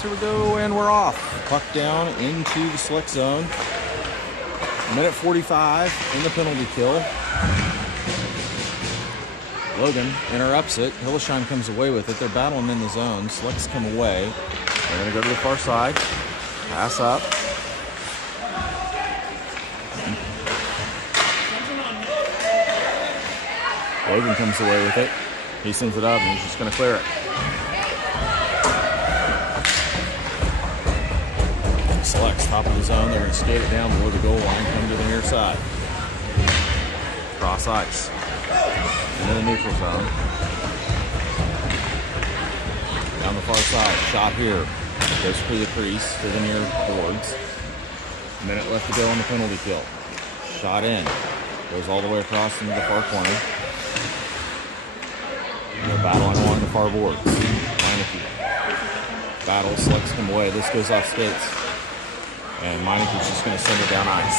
Here we go, and we're off. Puck down into the select zone. Minute 45 in the penalty kill. Logan interrupts it. Hilleshine comes away with it. They're battling in the zone. Selects come away. They're going to go to the far side. Pass up. Logan comes away with it. He sends it up and he's just going to clear it. Selects top of the zone. They're going to skate it down below the goal line, come to the near side. Cross ice. Into the neutral zone. Down the far side. Shot here. Goes through the crease to the near boards. A minute left to go on the penalty kill. Shot in. Goes all the way across into the far corner. And they're battling along the far boards. Meineke. Battle. Selects come away. This goes off skates. And Meineke's just going to send it down ice.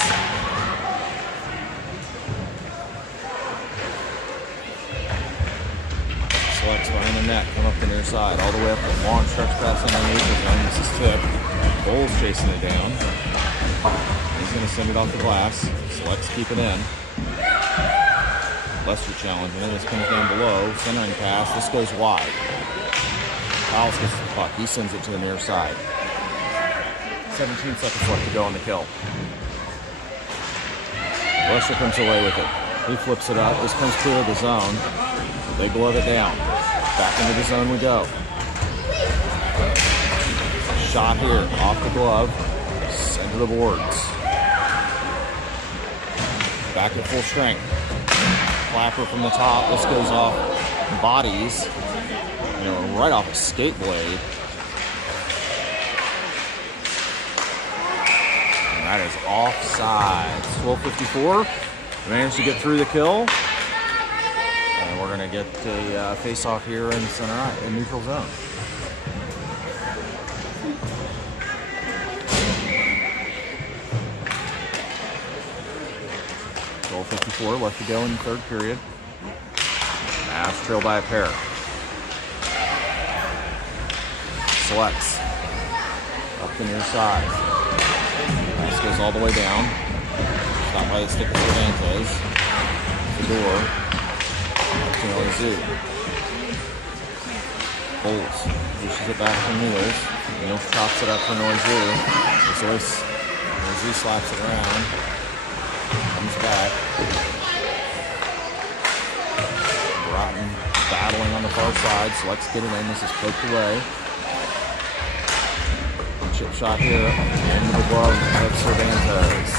Selects behind the net, come up the near side, all the way up the long stretch pass underneath the zone. This is tipped. Bowles chasing it down. He's going to send it off the glass. Selects keep it in. Lester challenging it. This comes down below. Centering pass. This goes wide. Fouls gets the puck. He sends it to the near side. 17 seconds left to go on the kill. Lester comes away with it. He flips it up. This comes clear of the zone. They glove it down. Back into the zone we go. Shot here. Off the glove. Center the boards. Back at full strength. Clapper from the top. This goes off bodies. Right off a skate blade. And that is offside. 12:54. Managed to get through the kill. And we're going to get a face-off here in center in neutral zone. .54 left to go in the third period. Mavs trail by a pair. Selects. Up the near side. This goes all the way down. Stopped by the stick of Cervantes. The door. Up to Noizou. Bowles pushes it back for Niels. Niels chops it up for Noizou. Noizou slaps it around. Comes back. Broughton battling on the far side. Selects get it in. This is poked away. Chip shot here. Into the glove of Cervantes.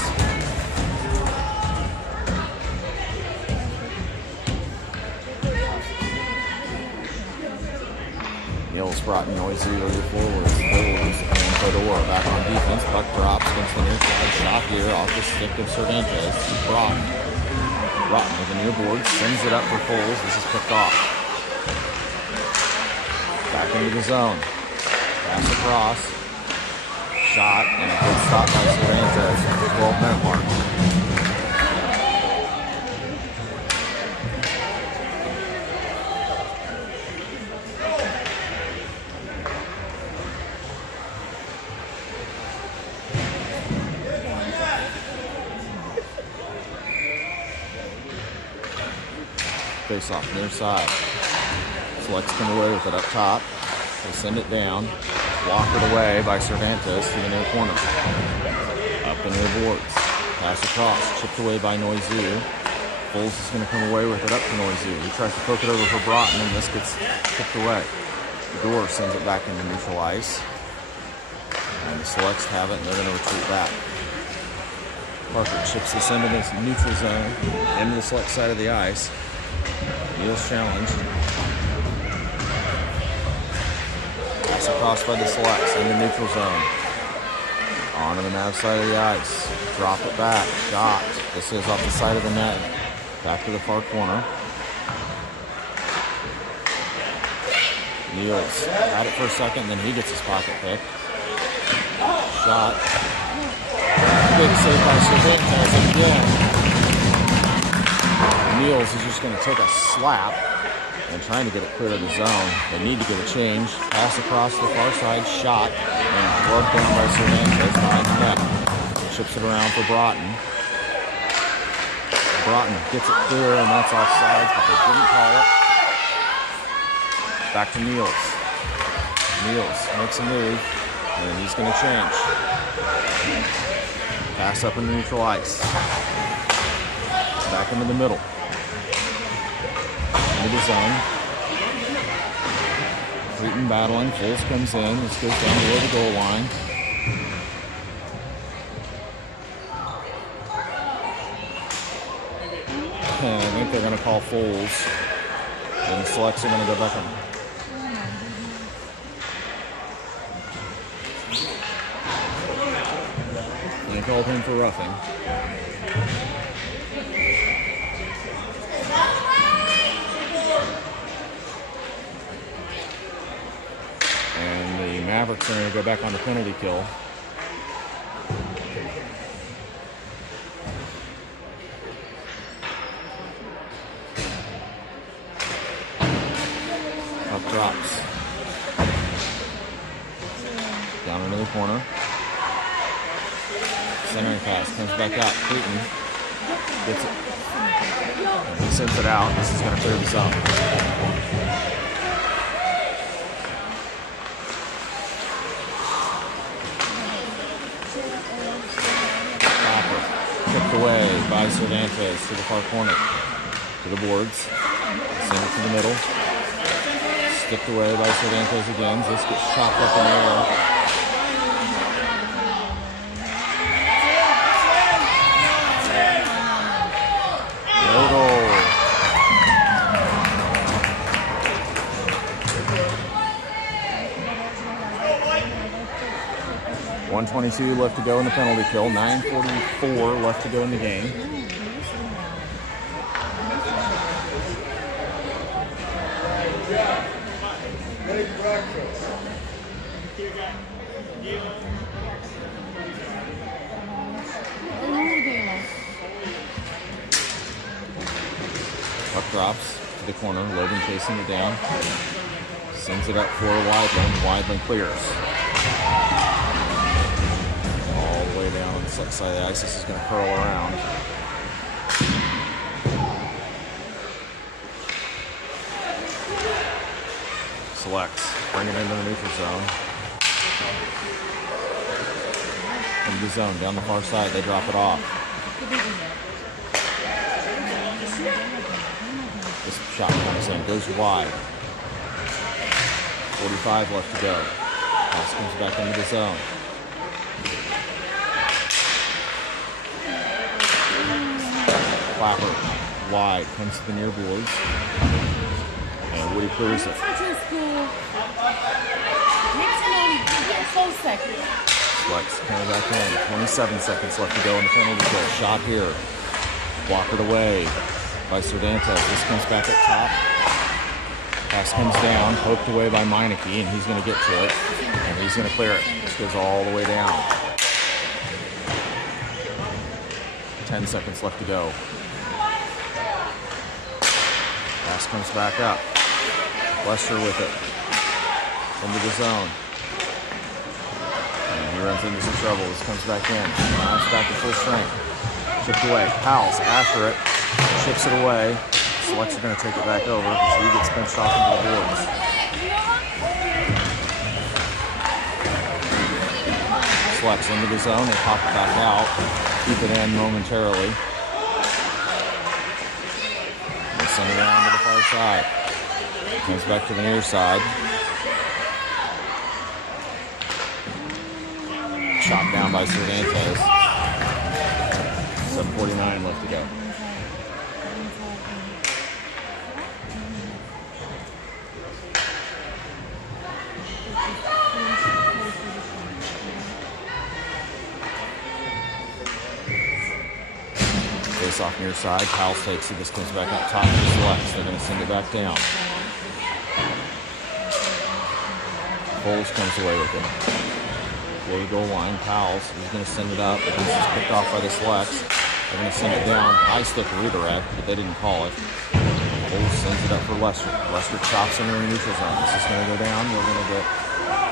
Niels brought Noisy over forwards. Bowles and Fedor back on defense. Puck drops against the near side. Shot here off the stick of Cervantes. Broughton with the near board. Sends it up for Foles. This is picked off. Back into the zone. Pass across. Shot and a good stop by Cervantes at the 12-minute mark. Face off near side. Selects come away with it up top. They send it down. Walked away by Cervantes to the near corner. Up the near boards. Pass across. Chipped away by Noizou. Foles is going to come away with it up to Noizou. He tries to poke it over for Broughton, and this gets chipped away. The door sends it back into neutral ice. And the Selects have it, and they're going to retreat back. Parker chips this into this neutral zone, into the Select side of the ice. Niels challenged. Pass across by the Selects in the neutral zone. On to the Mavs side of the ice. Drop it back. Shot. This is off the side of the net. Back to the far corner. Niels had it for a second, then he gets his pocket pick. Shot. Big save by Cervantes again. Niels is just going to take a slap and trying to get it clear of the zone. They need to get a change. Pass across the far side, shot, and rubbed down by Cervantes behind the net. Chips it around for Broughton. Broughton gets it clear, and that's offside, but they didn't call it. Back to Niels. Niels makes a move, and he's going to change. Pass up into neutral ice. Back into the middle. Into the zone. Creighton battling. Foles comes in. This goes down below the goal line. And I think they're going to call Foles. And the Selects are going to go back on. They called him for roughing. And the Mavericks are going to go back on the penalty kill. Puck drops. Down into the corner. Centering pass comes back out. Creighton gets it. He sends it out. This is going to clear the zone. Kicked away by Cervantes to the far corner. To the boards. Send it to the middle. Stipped away by Cervantes again. This gets chopped up in the air. No goal. 1:22 left to go in the penalty kill. 9:44 left to go in the game. Puck drops to the corner. Logan chasing it down. Sends it up for Weidland. Weidland clears. All the way down on the side of the ice. This is going to curl around. Selects. Bring it into the neutral zone. Into the zone. Down the far side. They drop it off. This shot comes in. Goes wide. 45 left to go. Pass comes back into the zone. Clapper wide. Comes to the near boards. And Woody clears it. Flex coming back in. 27 seconds left to go in the penalty kill. Shot here. Blocked away by Cervantes. This comes back up top. Pass comes down. Poked away by Meineke, and he's going to get to it. And he's going to clear it. This goes all the way down. 10 seconds left to go. Pass comes back up. Lester with it. Into the zone. And he runs into some trouble. This comes back in. Now it's back to full strength. Chipped away. Powell's after it. Chips it away. Selects are going to take it back over because he gets pinched off into the boards. Selects into the zone. They pop it back out. Keep it in momentarily. They send it around to the far side. Comes back to the near side. Shot down by Cervantes. 7:49 left to go. Face off near side. Powell takes it. This comes back up top to the Selects. They're going to send it back down. Foles comes away with it. Below the goal line. Powell's. He's going to send it up. But this is picked off by the Selects. They're going to send it down. High stick redirect, but they didn't call it. Foles sends it up for Lester. Lester chops into the neutral zone. This is going to go down. We're going to get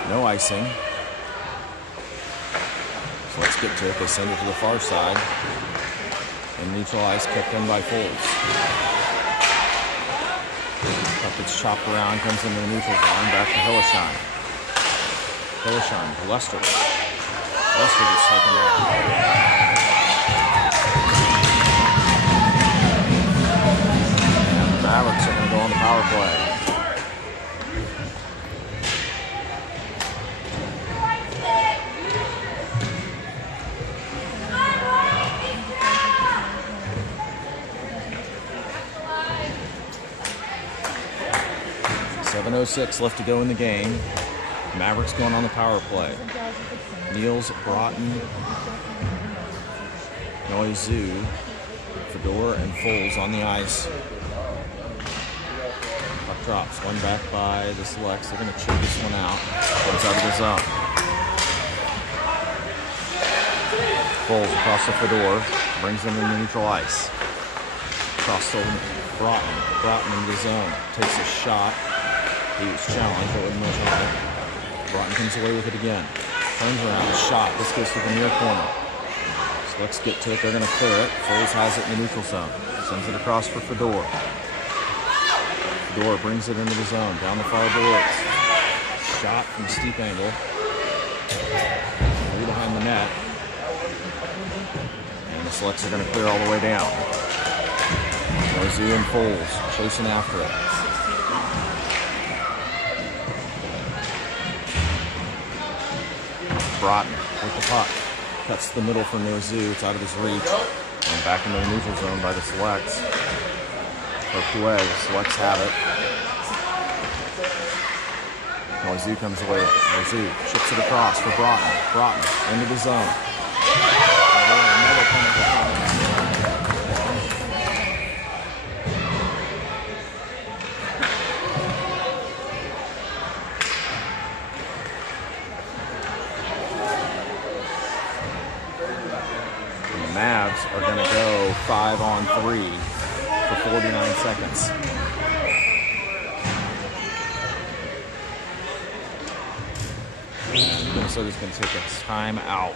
no icing. So let's get to it. They send it to the far side. And neutral ice kept in by Foles. Puck gets chopped around, comes into the neutral zone. Back to Hillesheim. Hillesheim to Lester. Lester gets taken down. Mavericks are going to go on the power play. .706 left to go in the game. Mavericks going on the power play. Niels, Broughton, Noizu, Fedor, and Foles on the ice. Puck drops. One back by the Selects. They're going to chip this one out. Comes out of the zone. Foles across the Fedor. Brings them into neutral ice. Across to Broughton. Broughton into the zone. Takes a shot. He was challenged. It wasn't much of it. Broughton comes away with it again. Turns around. Shot. This goes to the near corner. So let's get to it. They're going to clear it. Foles has it in the neutral zone. Sends it across for Fedor. Fedor brings it into the zone. Down the far boards. Shot from a steep angle. Way behind the net. And the Selects are going to clear all the way down. Noizu and Foles chasing after it. Broughton with the puck. Cuts the middle for Noizu. It's out of his reach. And back into the neutral zone by the Selects. Poked away. The Selects have it. Noizu comes away with it. Noizu chips it across for Broughton. Broughton into the zone. Another penalty. Mavs are going to go 5-on-3 for 49 seconds. And Minnesota's going to take a timeout.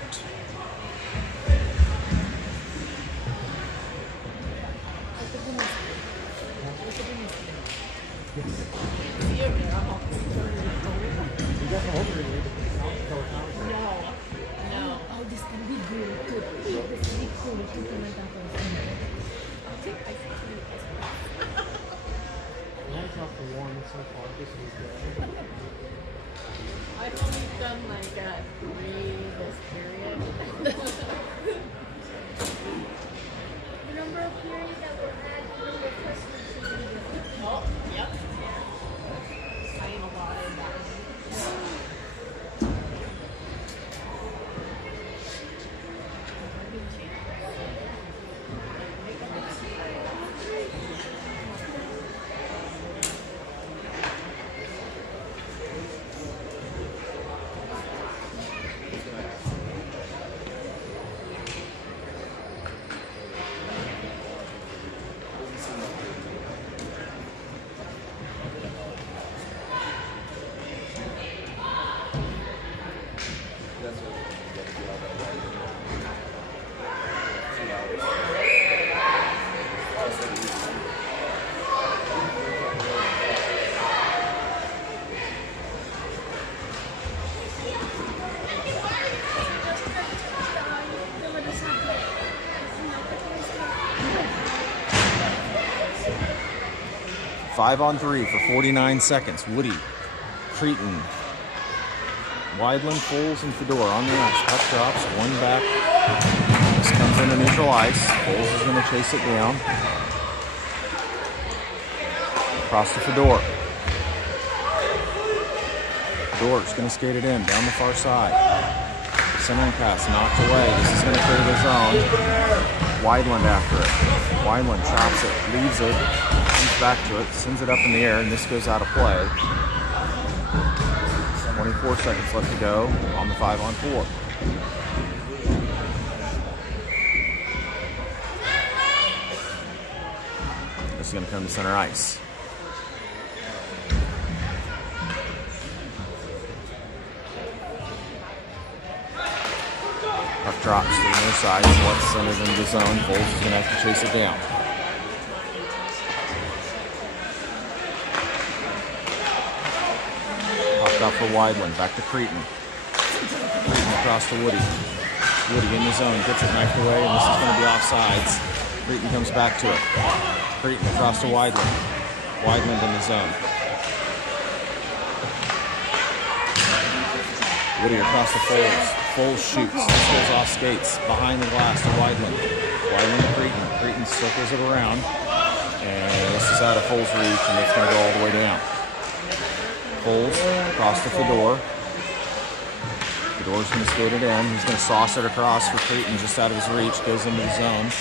I've only done like 3 this period. Remember a period that we had during the Christmas season? Oh, yep. I am a lot in that. 5-on-3 for 49 seconds. Woody, Cretin, Weidland, Foles, and Fedor on the ice. Puck drops, one back. This comes into neutral ice. Foles is going to chase it down. Across to Fedor. Fedor's going to skate it in, down the far side. Centering pass knocked away. This is going to clear the zone. Weidland after it. Weidland chops it, leaves it, comes back to it, sends it up in the air, and this goes out of play. 24 seconds left to go on the 5-on-4. The This is going to come to center ice. Puck drops to the near side. Let's send it into the zone. Foles is going to have to chase it down. Puck up for Weidland. Back to Cretin. Cretin across to Woody. Woody in the zone. Gets it knifed away, and this is going to be offsides. Cretin comes back to it. Cretin across to Weidland. Weidland in the zone. Woody across to Foles. Foles shoots. This goes off skates. Behind the glass to Weidland. Weidland to Cretin. Cretin circles it around. And this is out of Foles' reach, and it's going to go all the way down. Foles across to Fedor. Fedor's going to skate it in. He's going to sauce it across for Cretin just out of his reach. Goes into the zone.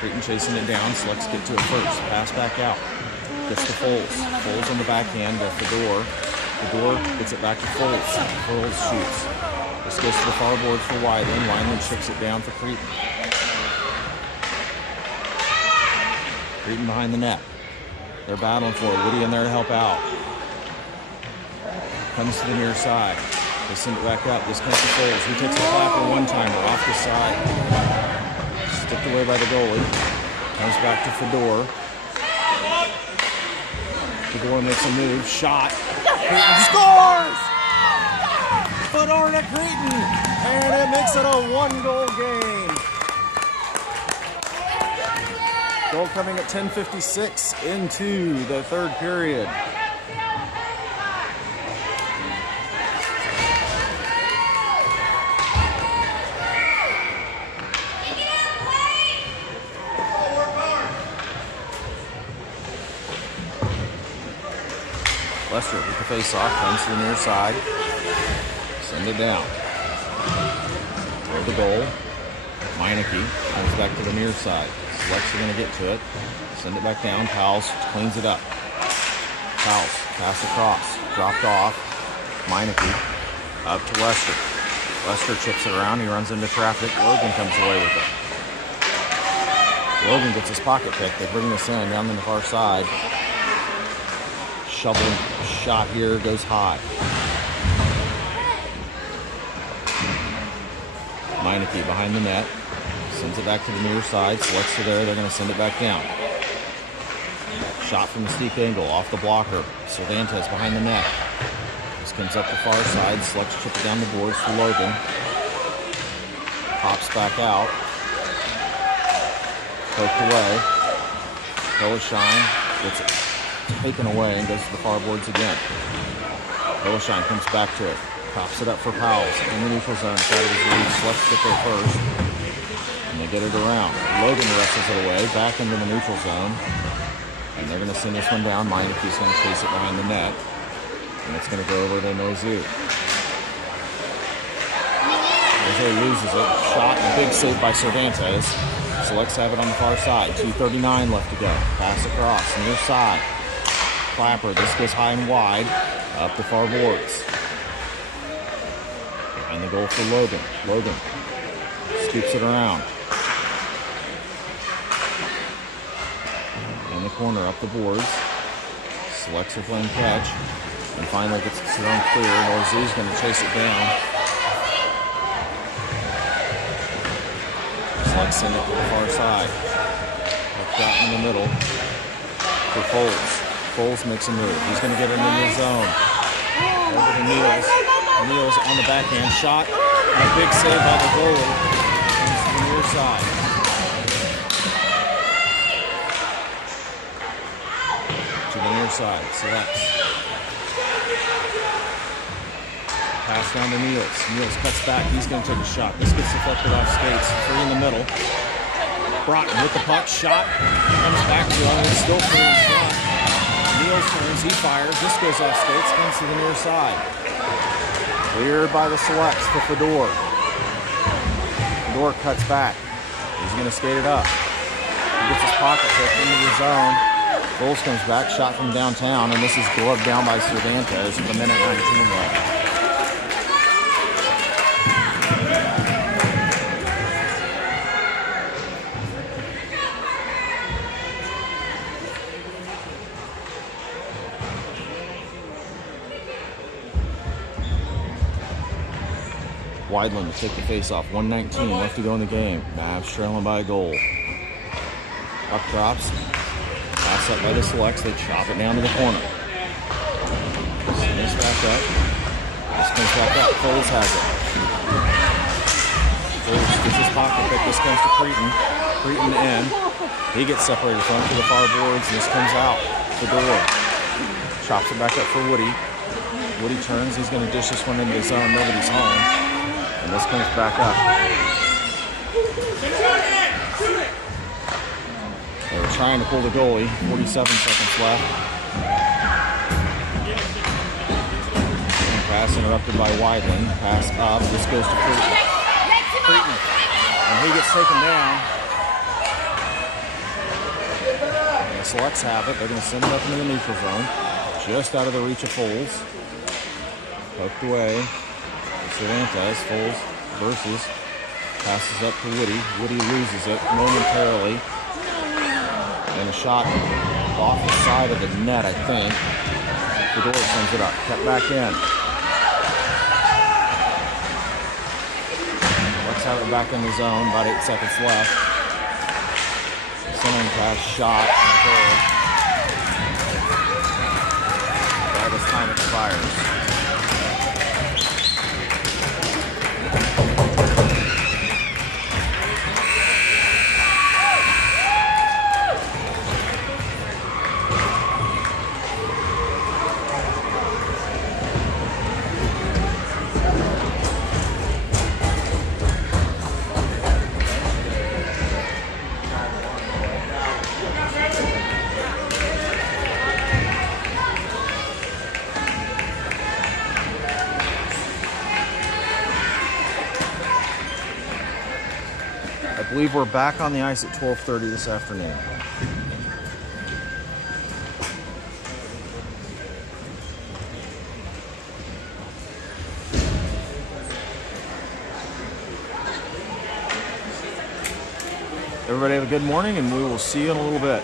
Cretin chasing it down. Selects get to it first. Pass back out. Gets to Foles. Foles on the backhand to Fedor. Fedor gets it back to Foles. Foles shoots. This goes to the far boards for Weidland. Weidland chips it down for Cretin. Cretin behind the net. They're battling for it. Woody in there to help out. Comes to the near side. They send it back up. This comes to Foles. He takes a flapper one-timer off the side. Sticked away by the goalie. Comes back to Fedor. Fedor makes a move. Shot. Cretin scores! Fedor to Cretin. And it makes it a one-goal game. Goal coming at 10:56 into the third period. Lester with the face-off, comes to the near side. Send it down. Throw the goal. Meineke comes back to the near side. Selects are going to get to it. Send it back down. Powell's cleans it up. Powell's pass across. Dropped off. Meineke up to Lester. Lester chips it around. He runs into traffic. Logan comes away with it. Logan gets his pocket pick. They bring this in down in the far side. Shoveling shot here, goes high. Meineke behind the net. Sends it back to the near side. Selects it there. They're going to send it back down. Shot from the steep angle off the blocker. Cervantes behind the net. This comes up the far side. Selects chip it down the boards for Logan. Pops back out. Poked away. Hilleshine gets it taken away and goes to the far boards again. Hilleshine comes back to it. Pops it up for Powell's in the neutral zone, side of his reach. Let's get there first. And they get it around. Logan wrestles it away, back into the neutral zone. And they're going to send this one down. Meineke's going to chase it behind the net. And it's going to go over to Noizu. Noizu loses it. Shot and a big save by Cervantes. Selects have it on the far side. 2:39 left to go. Pass across, near side. Clapper, this goes high and wide. Up the far boards. And the goal for Logan. Logan scoops it around. In the corner, up the boards. Selects her flame catch. And finally gets it thrown clear. Noizu's going to chase it down. Selects send it to the far side. Hooked out in the middle for Foles. Foles makes a move. He's going to get it in the zone. Over to Niels. Niels on the backhand shot. And a big save by the goalie. Comes to the near side. To the near side. Selects. Pass down to Niels. Niels cuts back. He's going to take a shot. This gets deflected off skates. Free in the middle. Broughton with the puck. Shot. Comes back to him. It's still free in front. Niels turns. He fires. This goes off skates. Comes to the near side. Cleared by the selects to Fedor. Fedor cuts back. He's going to skate it up. He gets his pocket pick into the zone. Foles comes back. Shot from downtown. And this is gloved down by Cervantes with a minute 19 left. Weidland to take the face-off. 1:19 left to go in the game. Mavs trailing by a goal. Puck drops. Pass up by the Selects. They chop it down to the corner. This back up. This comes back up. Foles has it. Foles gets his pocket pick. This comes to Cretin. Cretin in. He gets separated from to the far boards, and this comes out the door. Chops it back up for Woody. Woody turns. He's going to dish this one into the zone. Nobody's home. And this comes back up. They were trying to pull the goalie. 47 seconds left. And pass interrupted by Weidland. Pass up. This goes to Cretin. And he gets taken down. And the Selects have it. They're going to send it up into the neutral zone. Just out of the reach of Foles. Poked away. Cervantes. Foles versus. Passes up to Woody. Woody loses it momentarily. And a shot off the side of the net, I think. Fedor sends it up. Kept back in. Let's have it back in the zone. About 8 seconds left. Centering pass, shot, and goal. Right as time expires. I believe we're back on the ice at 12:30 this afternoon. Everybody have a good morning, and we will see you in a little bit.